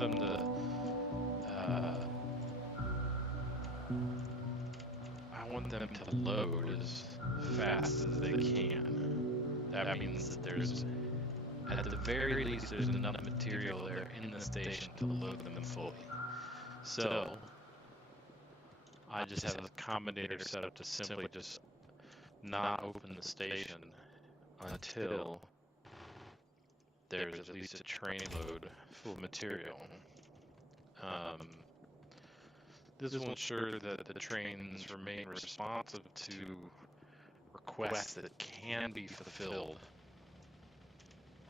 them to load as fast as they can. That means that there's, at the very least, there's enough material there in the station to load them fully. So, I just have a combinator set up to simply just not open the station until there's at least a train load full of material. This will ensure that the trains remain responsive to requests that can be fulfilled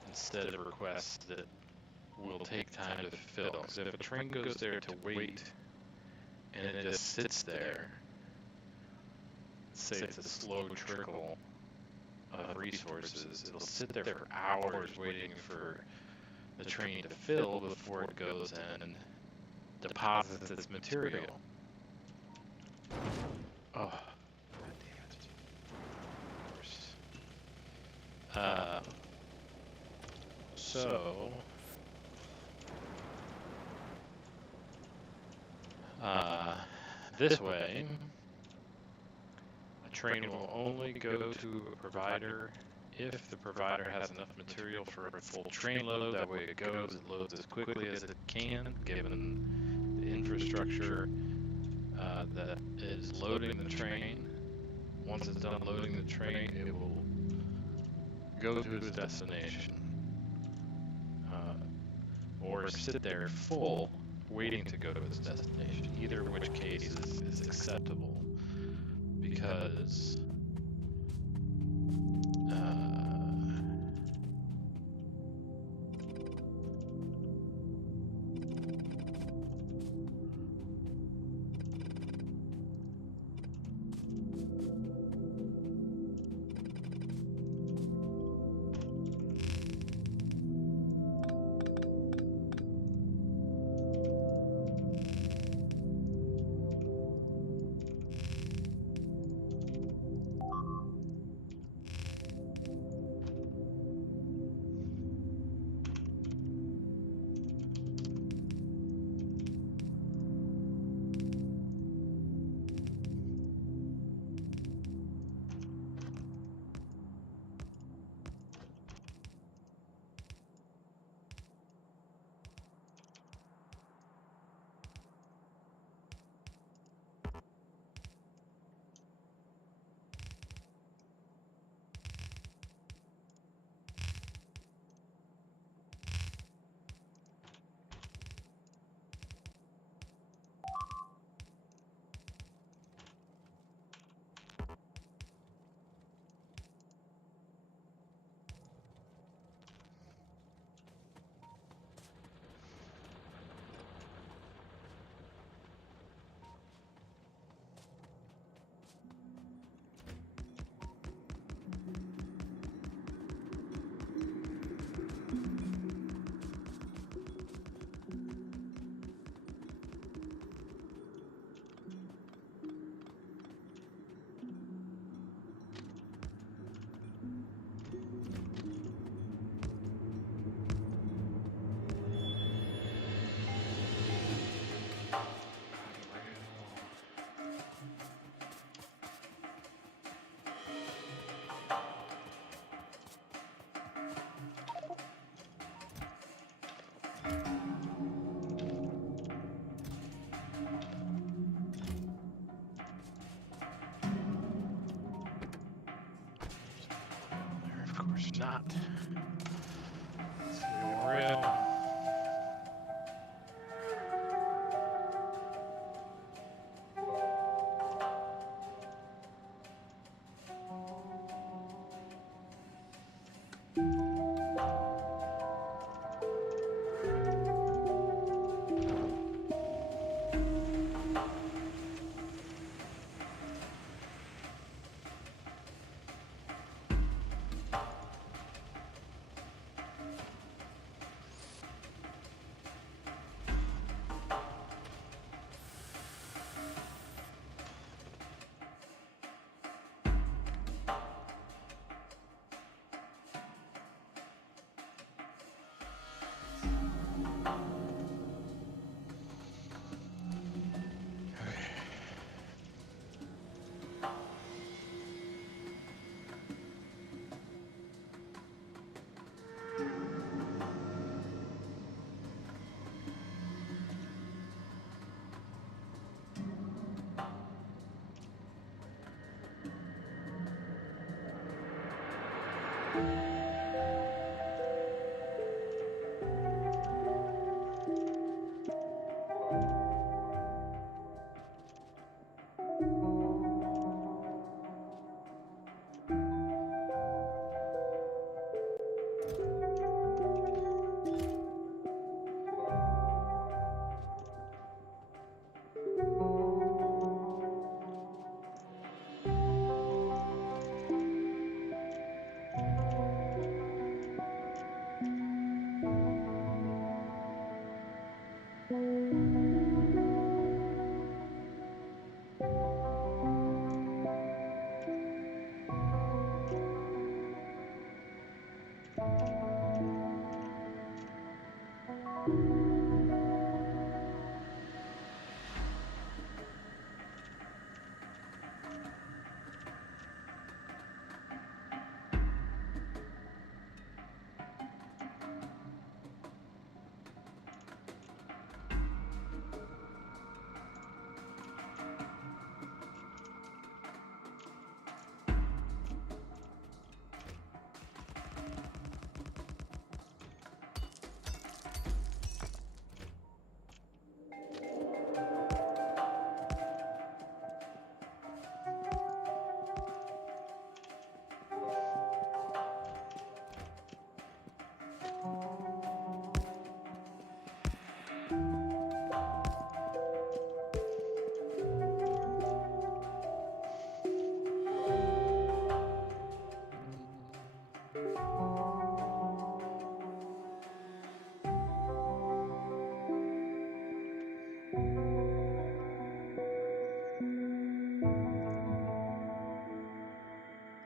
instead of requests that will take time to fulfill. Because if a train goes there to wait and it just sits there, say it's a slow trickle of resources, it'll sit there for hours waiting for the train to fill before it goes and deposits its material. Oh, god damn it. Of course. So, this way, a train will only go to a provider if the provider has enough material for a full train load. That way it goes, it loads as quickly as it can, given the infrastructure that is loading the train. Once it's done loading the train, it will go to its destination. Or sit there full, waiting to go to its destination. Either which case is acceptable, because course not. It's gonna be real.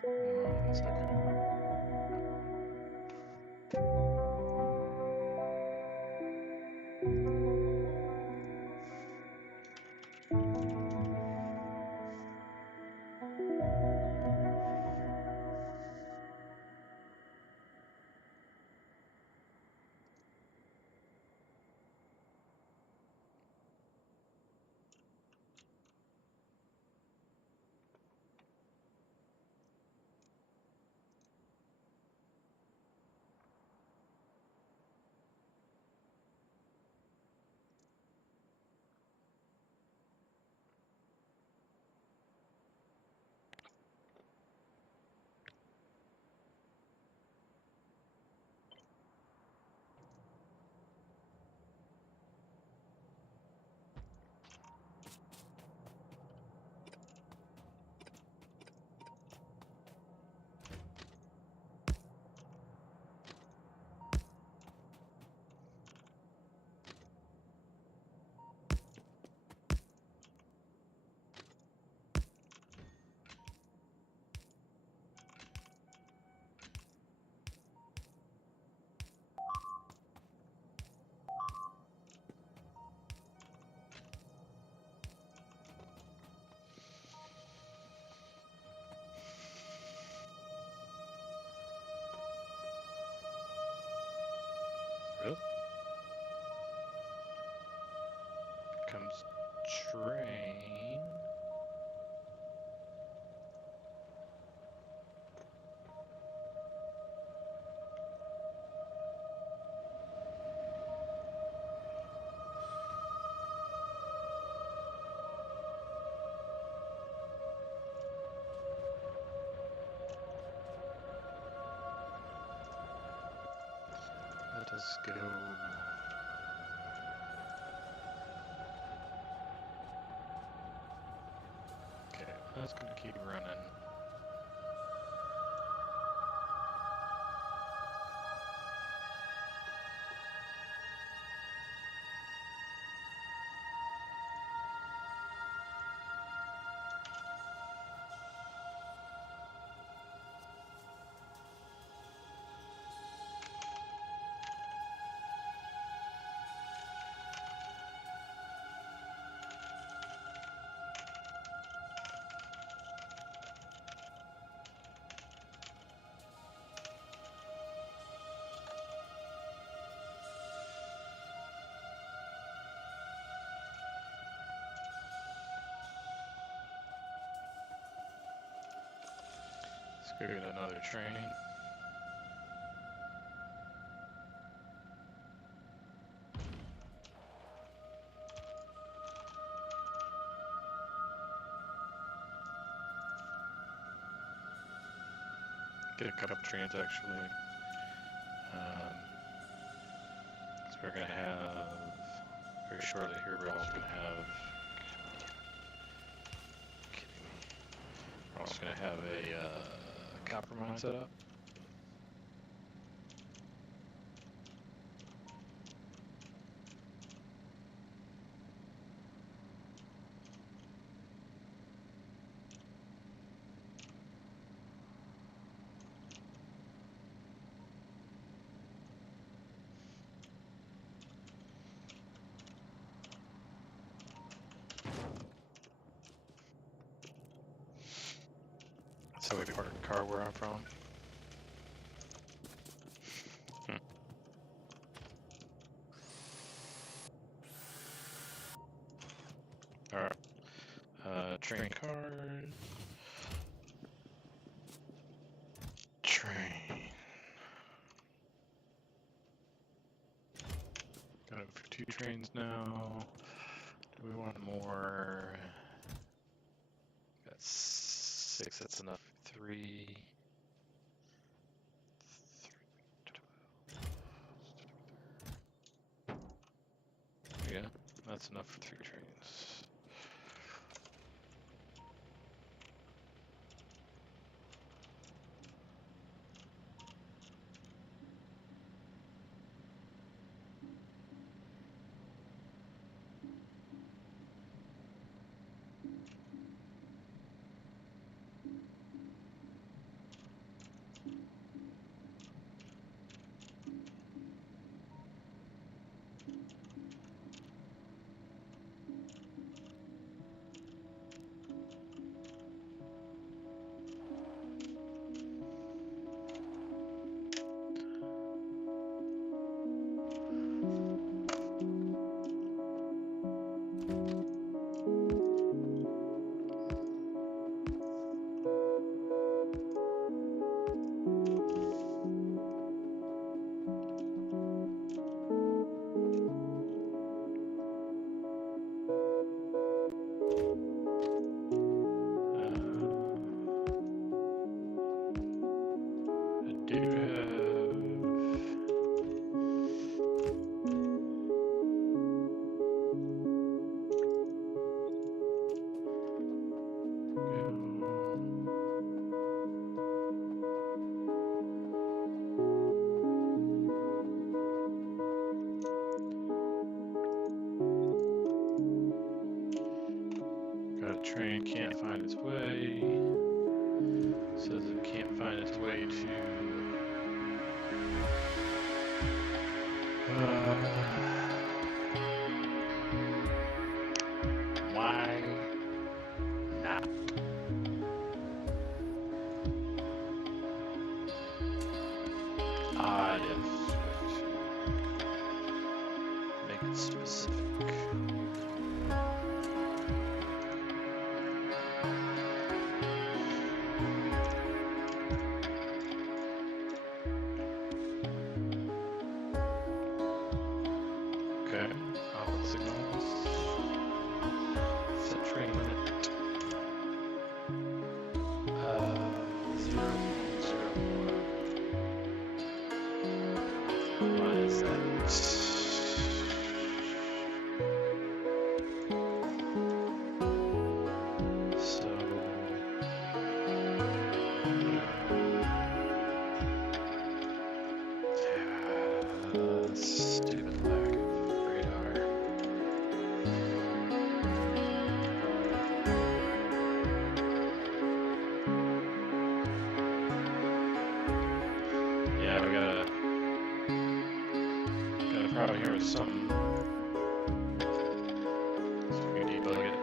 One second. Really? Comes train. let us go. Okay, that's gonna keep running. Let's go get another train. Get a couple trains actually. So we're gonna have very shortly here. We're also gonna have. Kidding me. We're also gonna have a copper mine set up. So we park the car where I'm from. Alright. Train card. Train. Got it for 2 trains now. Do we want more? Got 6, that's enough for 3. Yeah, that's enough for 3 trains. Train can't find its way. Says it can't find its way to. Why not? Odd if make it specific. Okay, all signals. Set train limit. 0.01. Why is that? problem here with some. So we debug it.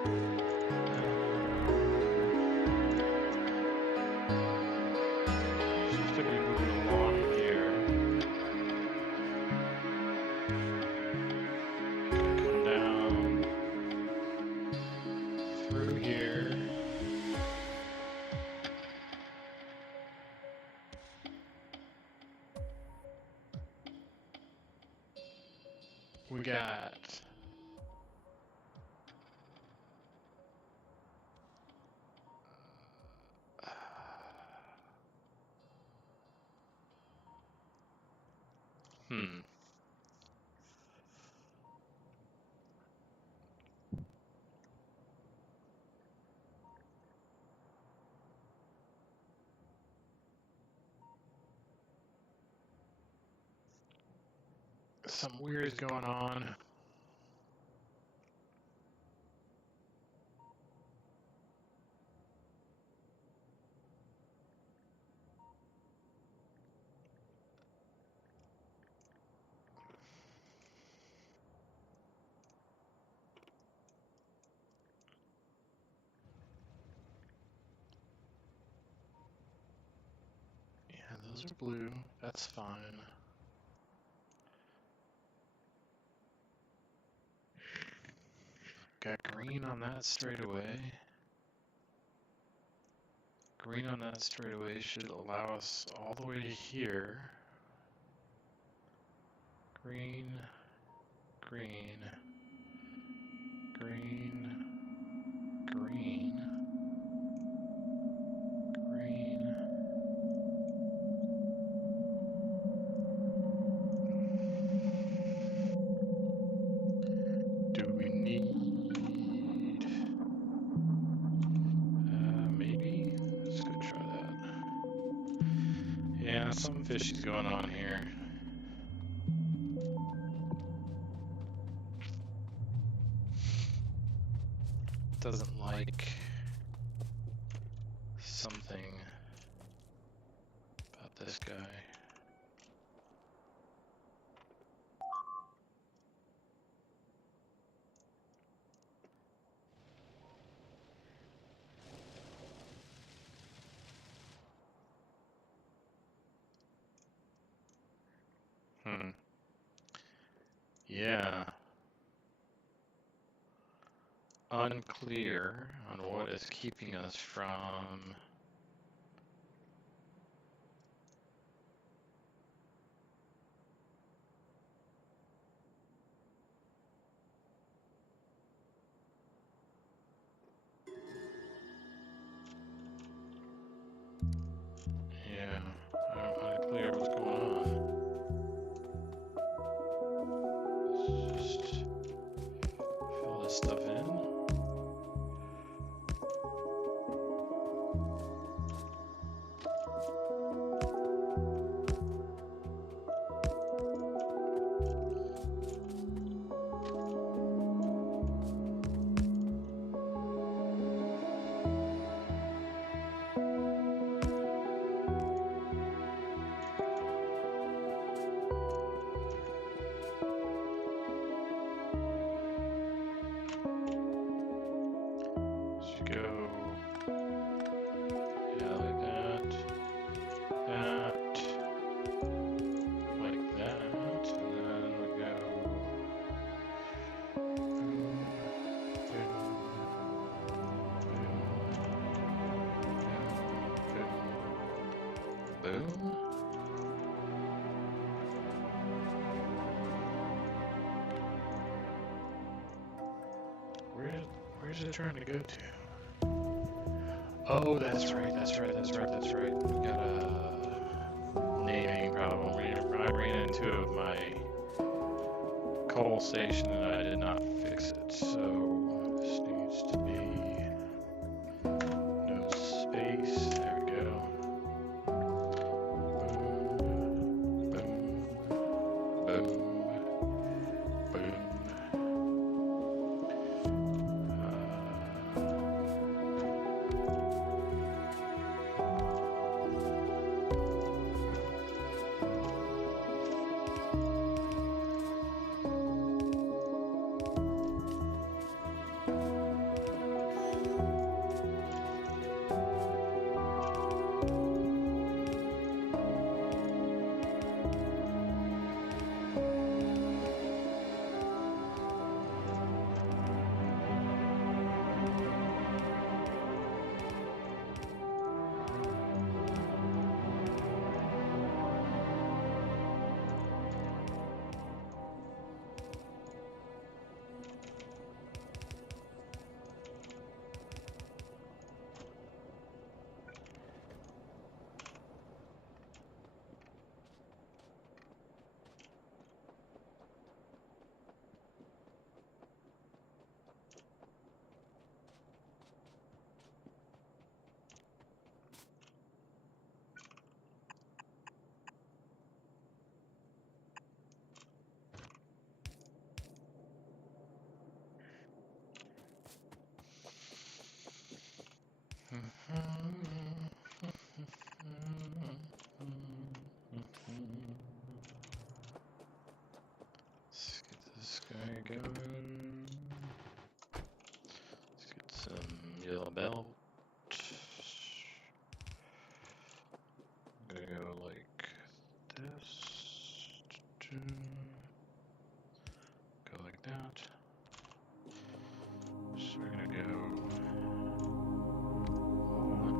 Seems to be moving along here. Come down through here. We got some weird going on. Yeah, those are blue. That's fine. Got green on that straightaway. Green on that straightaway should allow us all the way to here. Green, green, green, green, green. Do we need... maybe? Let's go try that. Yeah, some fishy's going on here. Doesn't like something about this guy. Yeah. Unclear on what is keeping us from... Yeah, I'm unclear what's going on. Let's just fill this stuff in. Go, yeah, like that, like that, and then we go boom, boom, boom, boom. Where's it trying to go to? Oh, that's right. We got a naming problem. I ran into it with my coal station and I did not fix it. So this needs to be no space. There we go. Boom, boom, boom. guy going. Let's get some yellow belt. I'm gonna go like this. Go like that. So we're gonna go 1,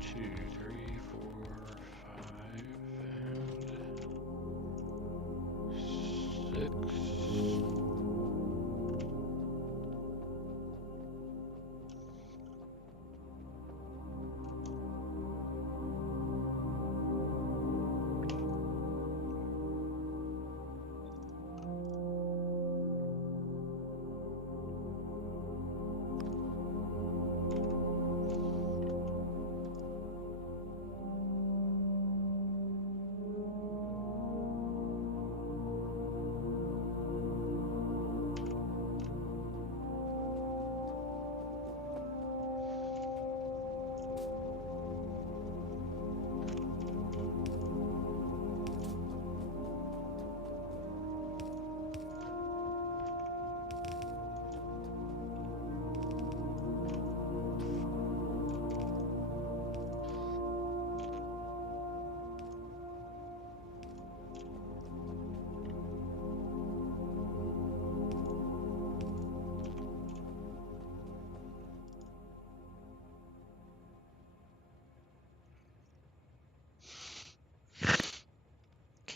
2, 3, 4, 5, and 6.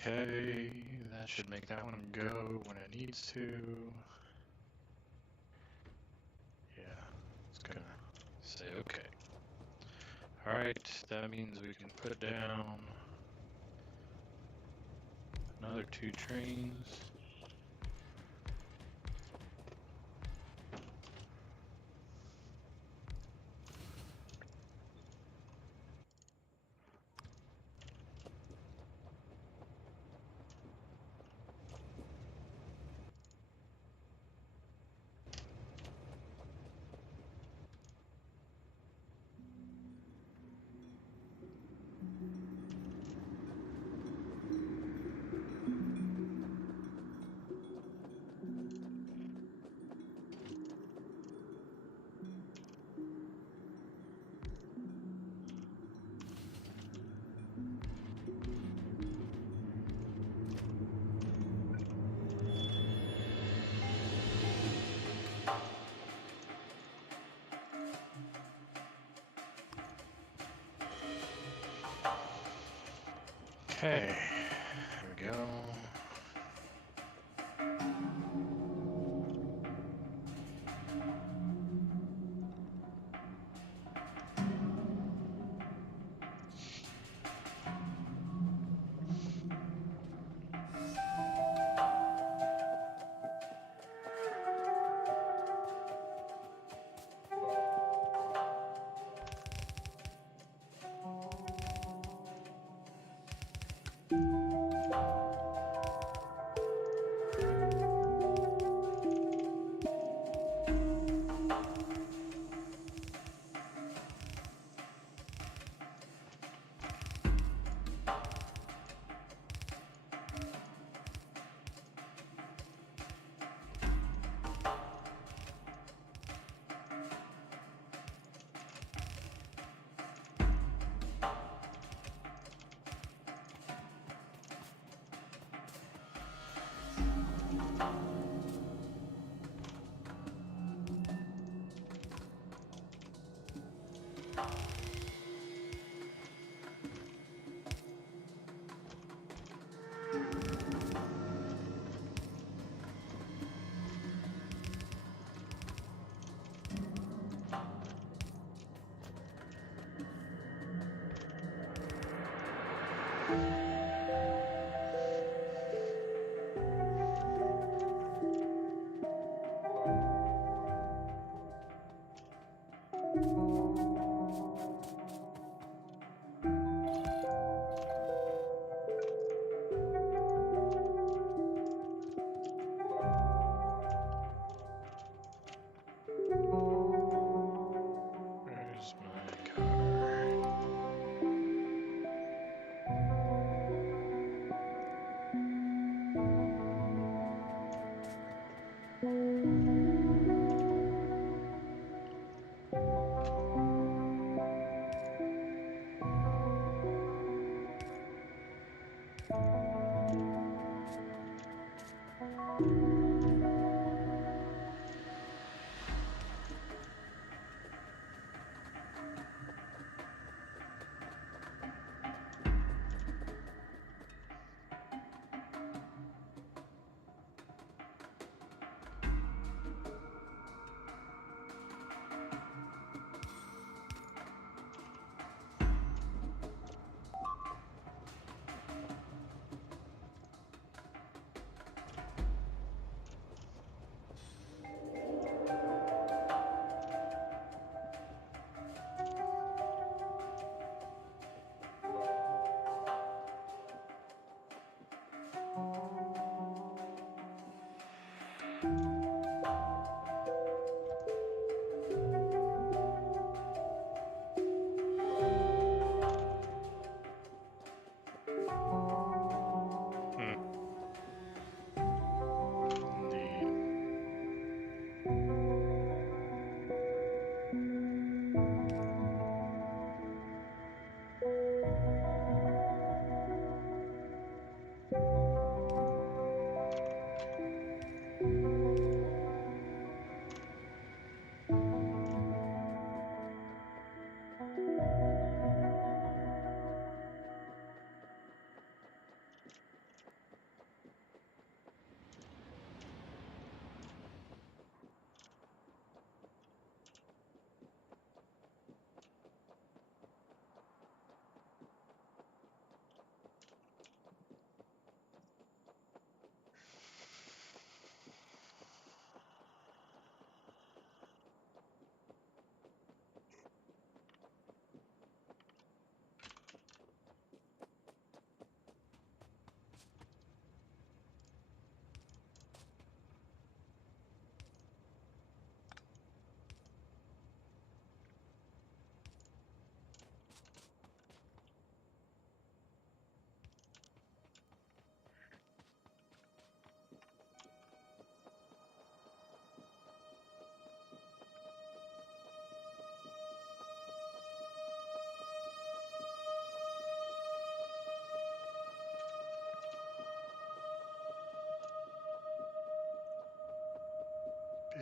Okay, that should make that one go when it needs to. Yeah, it's gonna say okay. Alright, that means we can put down another 2 trains. Okay, there we go.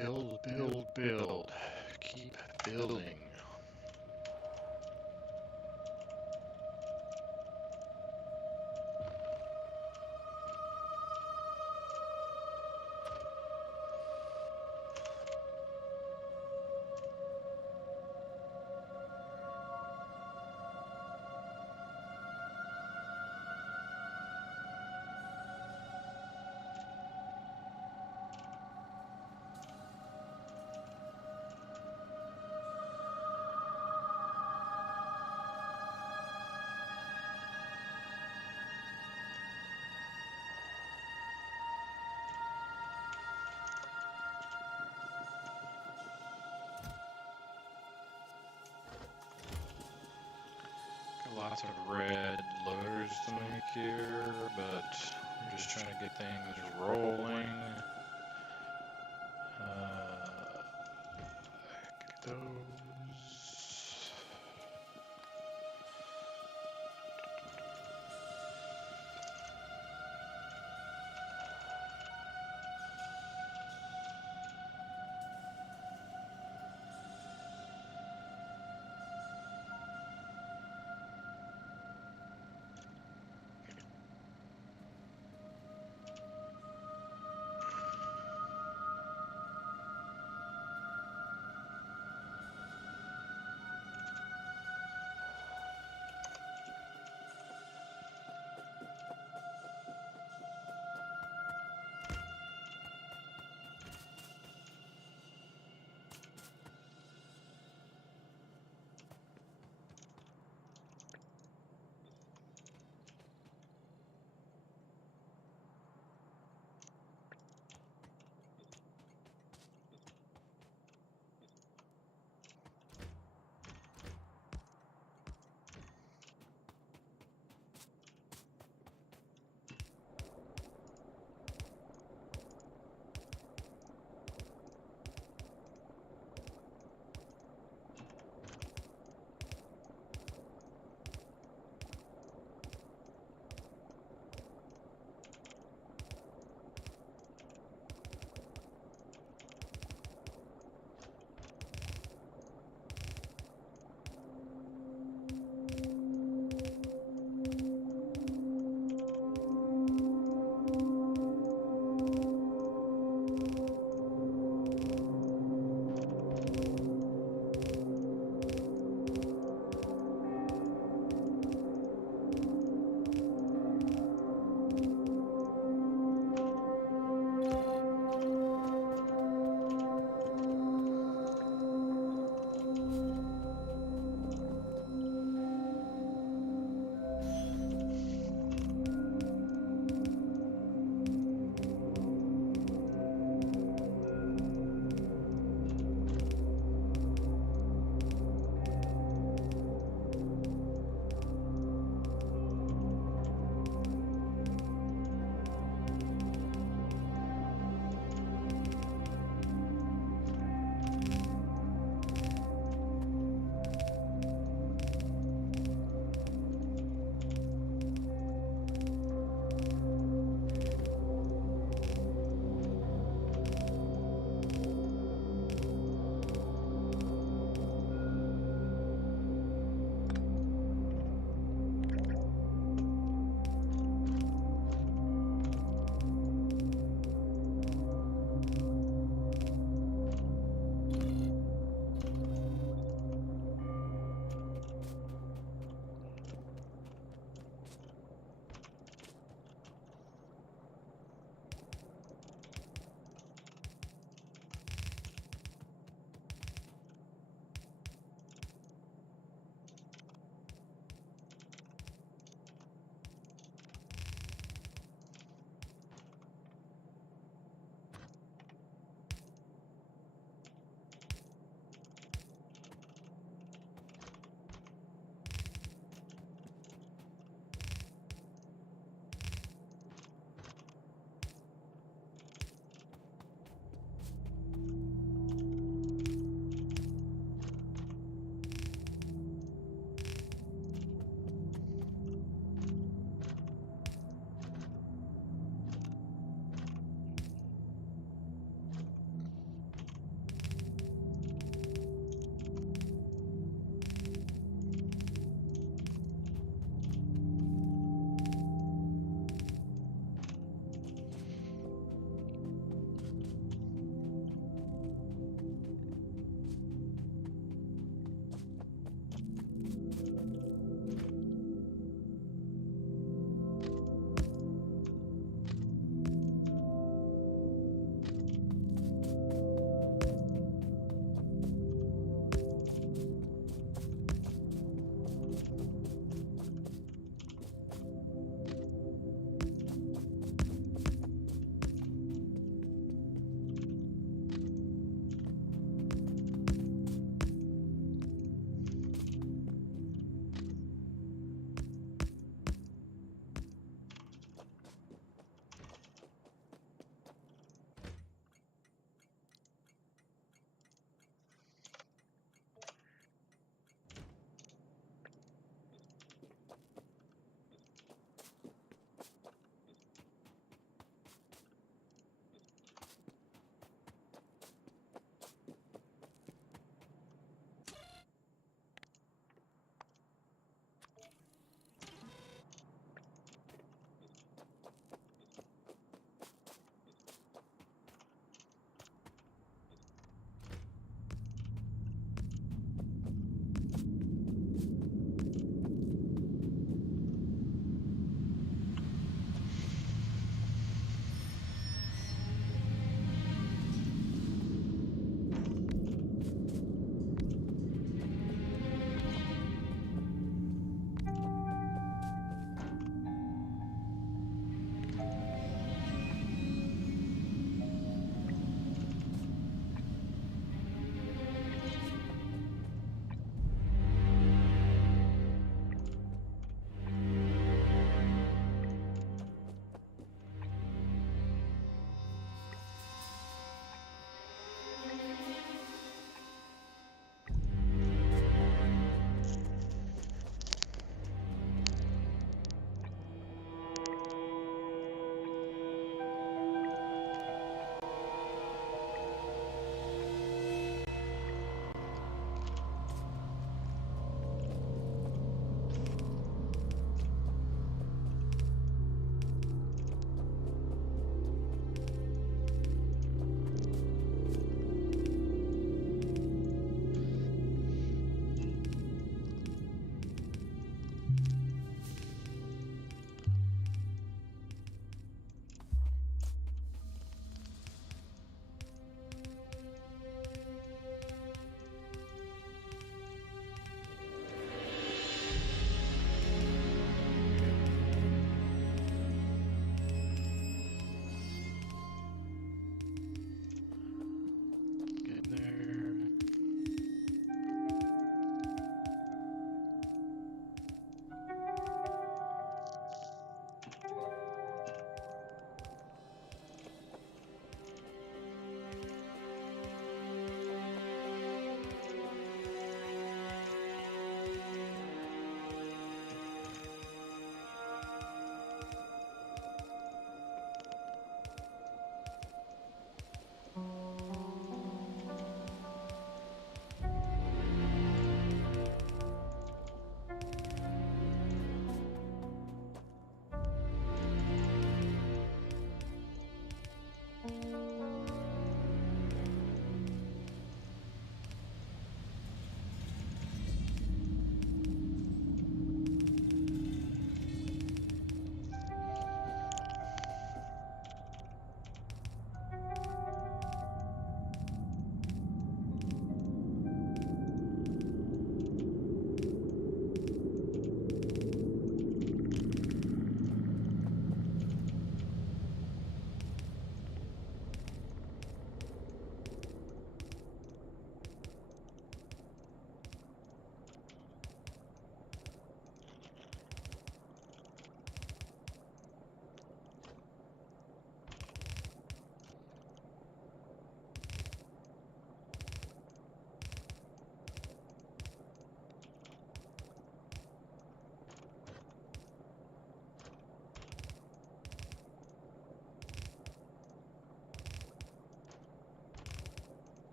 Build, build, build. Keep building. Lots of red loaders to make here, but I'm just trying to get things rolling. Get those.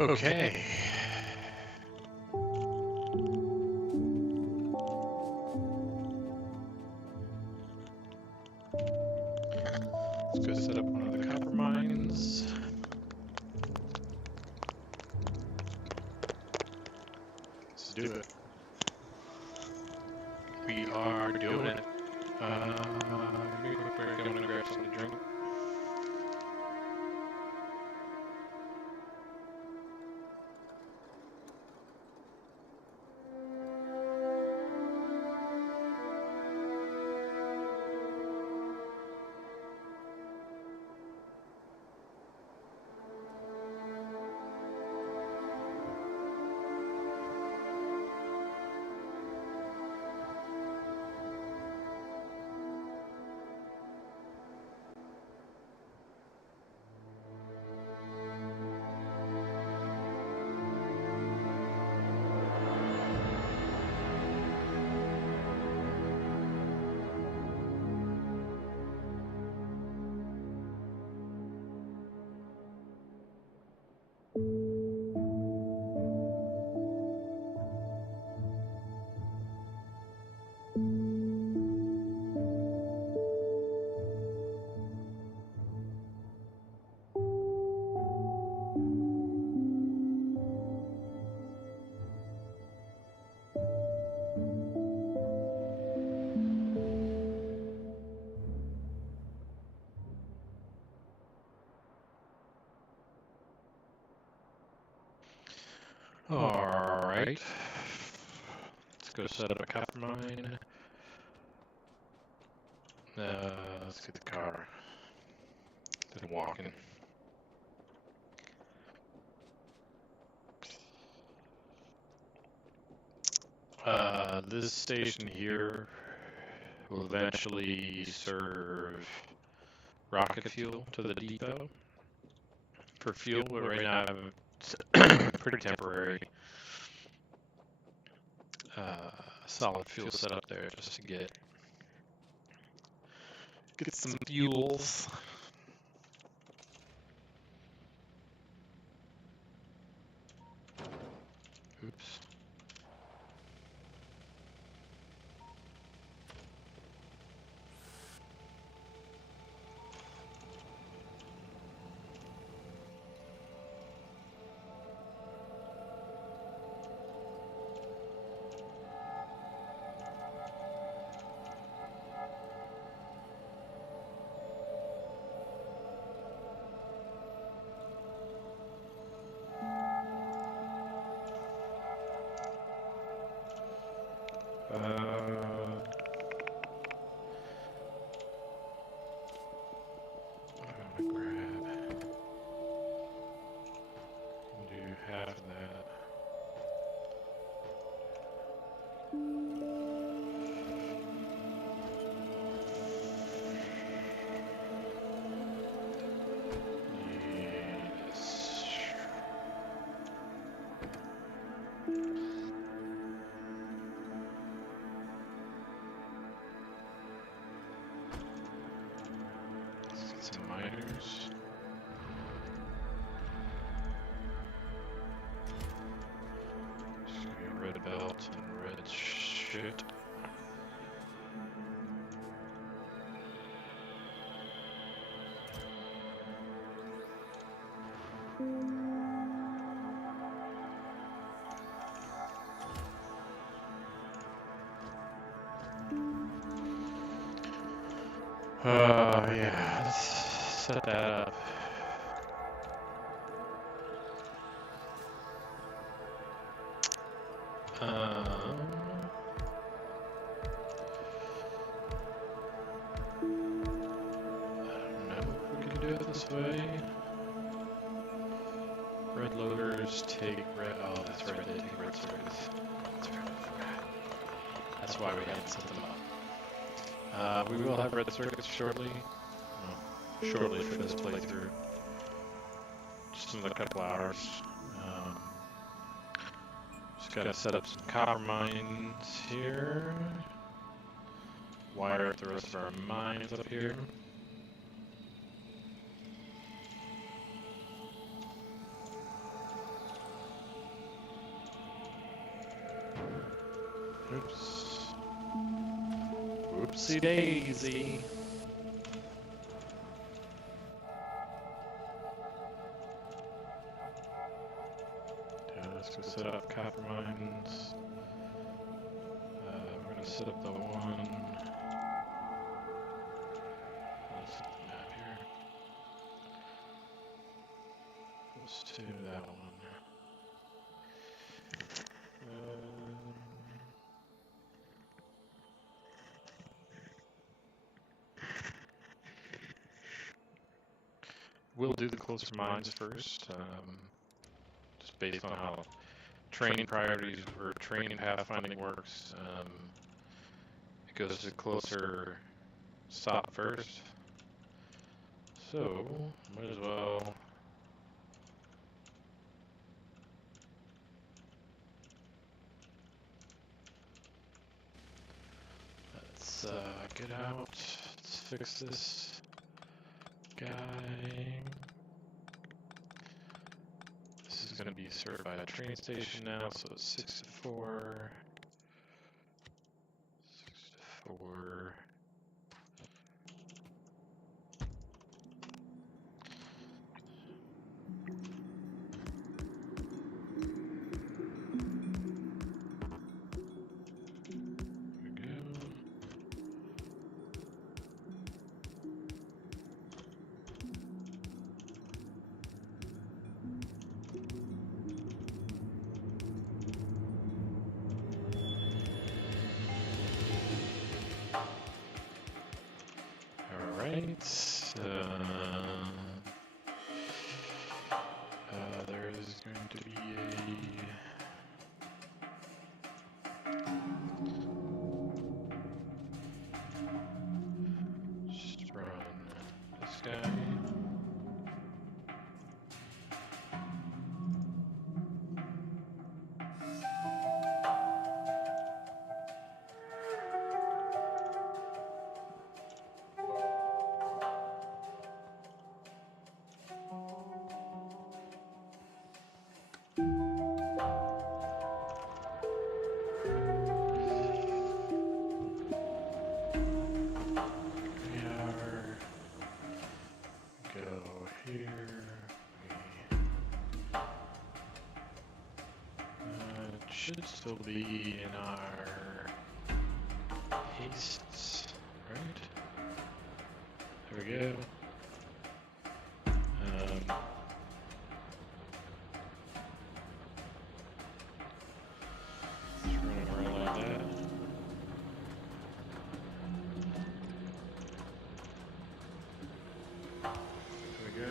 Okay. Let's go set up one of the copper mines. Let's do it. We are doing it. Give me a quick break. I'm gonna grab something to drink. Alright. Let's go set up a copper mine. Let's get the car. Been walking. This station here will eventually serve rocket fuel to the depot for fuel, but right now it's pretty temporary solid fuel set up there just to get some fuels. Oops. I'm gonna grab and do half of that. Yes. Let's get some miners. Just give me a red belt and red shit. Yeah, let's set that up. I don't know if we can do it this way. Red loaders take red. Oh, that's right, they take red circuits. That's right, I forgot. That's why we hadn't set them up. We will have red circuits shortly. Well, shortly for this playthrough. Just in a couple hours. Just gotta set up some copper mines here. Wire up the rest of our mines up here. Whoopsie daisy. Let's go set up copper mines. We're gonna set up the one. Let's set the map here. Let's do that one. We'll do the closer mines first, just based on how training priorities or training pathfinding works. It goes to closer stop first. So, might as well. Let's get out. Let's fix this guy. This is going to be served by a train station now, so it's 6 to 4. 6 to 4. There is going to be just run this guy. Should still be in our hastes, right? There we go. Just running around like that. There we go.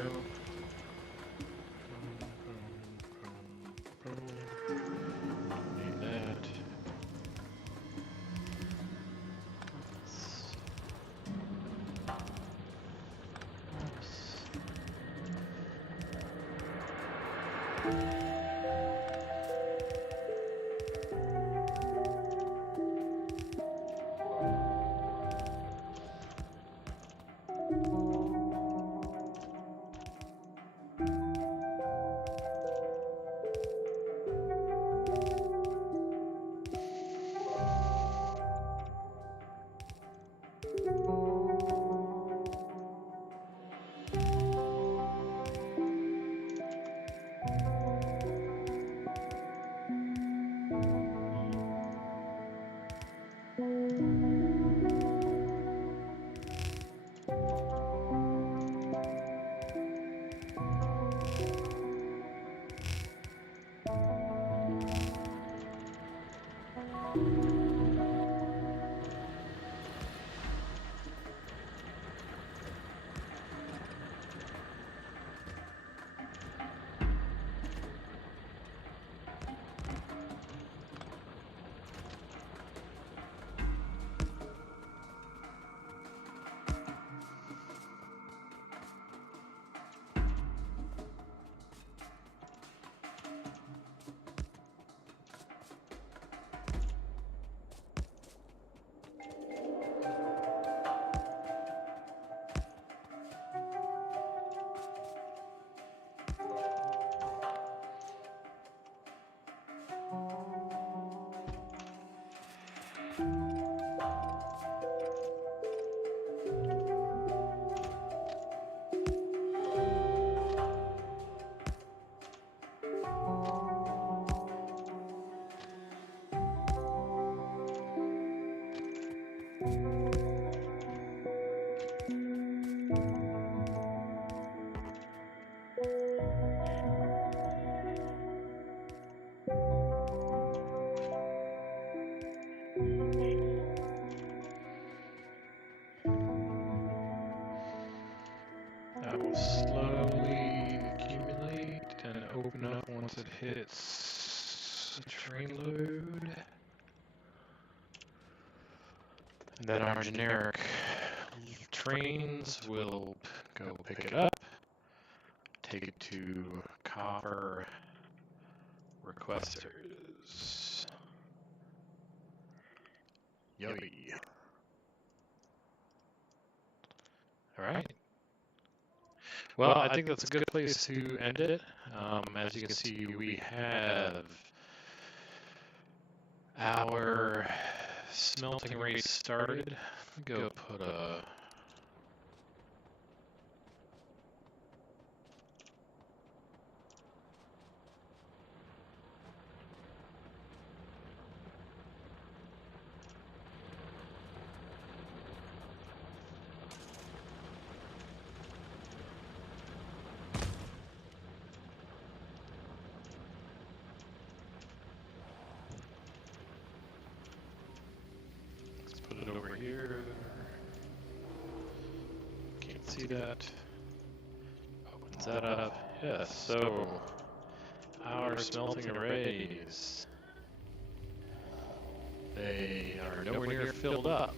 once it hits the train load. And then our generic trains will go pick it up, take it to copper requesters. Yoy. Alright. Well, I think that's a good place to end it. As you can see, we have our smelting race started. Go put a... Put it over here. Can't see that. Opens that up. Yes, so our smelting arrays, they are nowhere near filled up.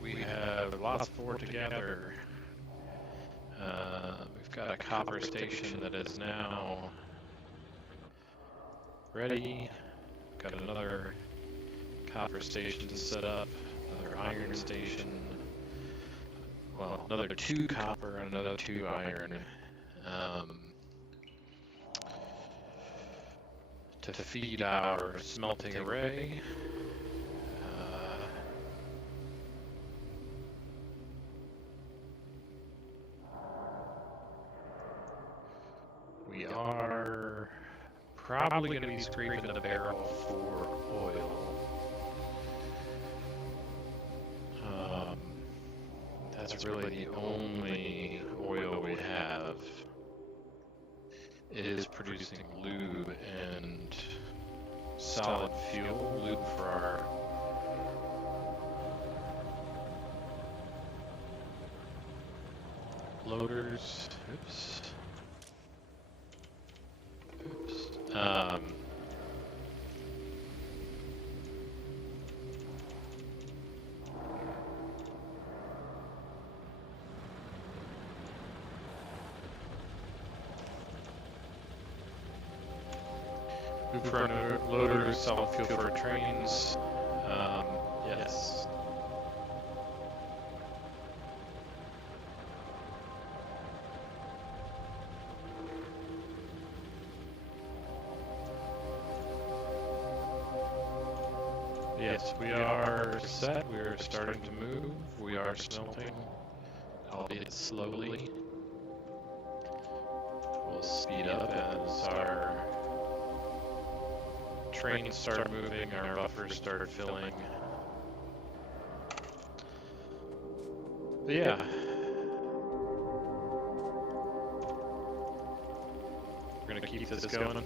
We have lots more to gather. We've got a copper station that is now ready. Got another copper station to set up. Another iron station, well, another 2 copper and another 2 iron, to feed our smelting array. We are probably going to be scraping the barrel for oil. That's really the only oil we have. It is producing lube and solid fuel. Lube for our loaders. Oops. Lube for our loaders, solid fuel for our trains. Yes. Yes, we are set. We are starting to move. We are smelting, albeit slowly. We'll speed up as our trains start moving, our buffers start filling. But yeah. We're gonna keep this going.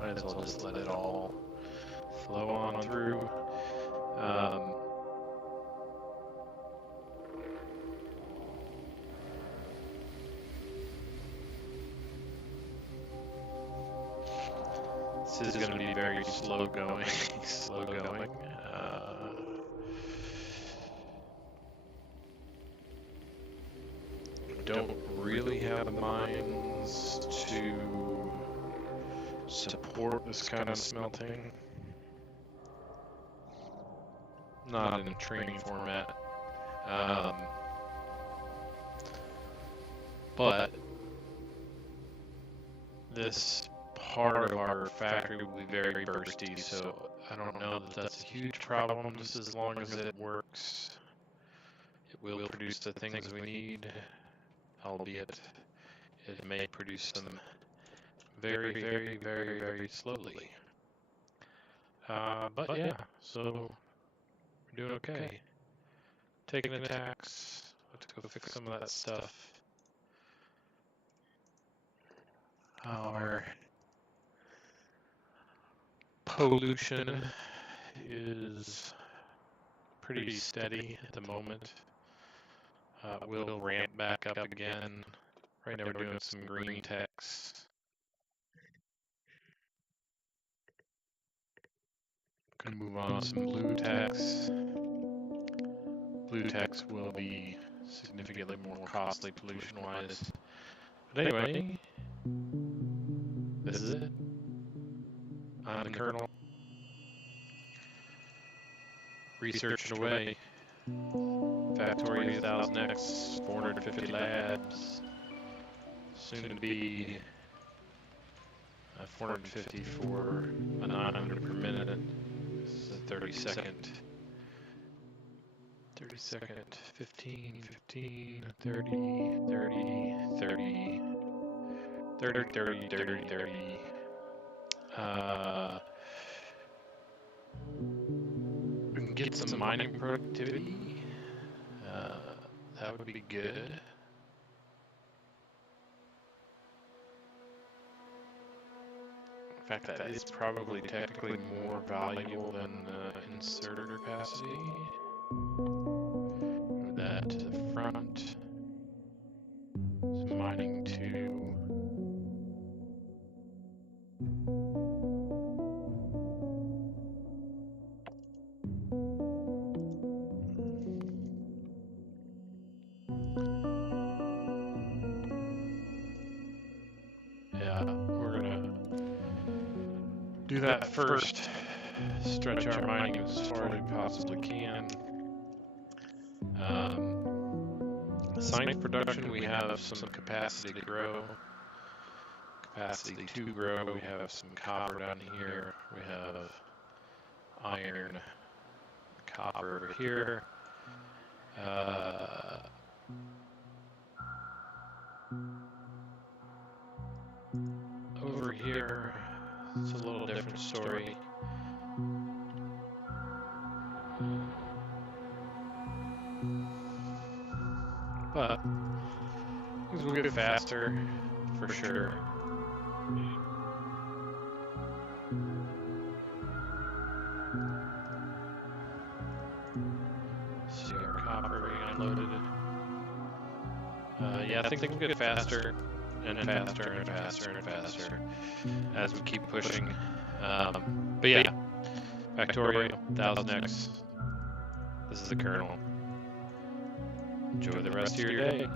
Might as well just let it all flow on through. This is going to be very slow going. Slow going. Don't really have the mines to support this kind of smelting. Not in a training format. But this part of our factory will be very bursty, so I don't know that that's a huge problem, just as long as it works. It will produce the things we need, albeit it may produce them very, very, very, very slowly. But yeah, so we're doing okay. Taking attacks, let's go fix some of that stuff. Our pollution is pretty steady at the moment. We'll ramp back up again. Right now we're doing some green techs. Gonna move on to some blue techs. Blue techs will be significantly more costly pollution-wise. But anyway, this is it. I'm the Colonel. Researching away. Factorio 1000X, 450 labs. Soon to be 450 for a 900 per minute. This is a 30-second. 15, 15, 30, 30, 30, 30, 30, 30, 30. We can get some mining productivity. That would be good. In fact, that is probably technically more valuable than inserter capacity. Move that to the front. Some mining 2. We're gonna do that first. Stretch our mining as far as we possibly can. Science production, we have some capacity to grow. Capacity to grow, we have some copper down here. We have iron, copper over here. Over here, it's a little different story. But things will get faster, for sure. See our copper being unloaded. Yeah, I think we'll get faster and faster and faster and faster as we keep pushing. But yeah, Factorio, 1000X. This is the Colonel. Enjoy the rest of your day.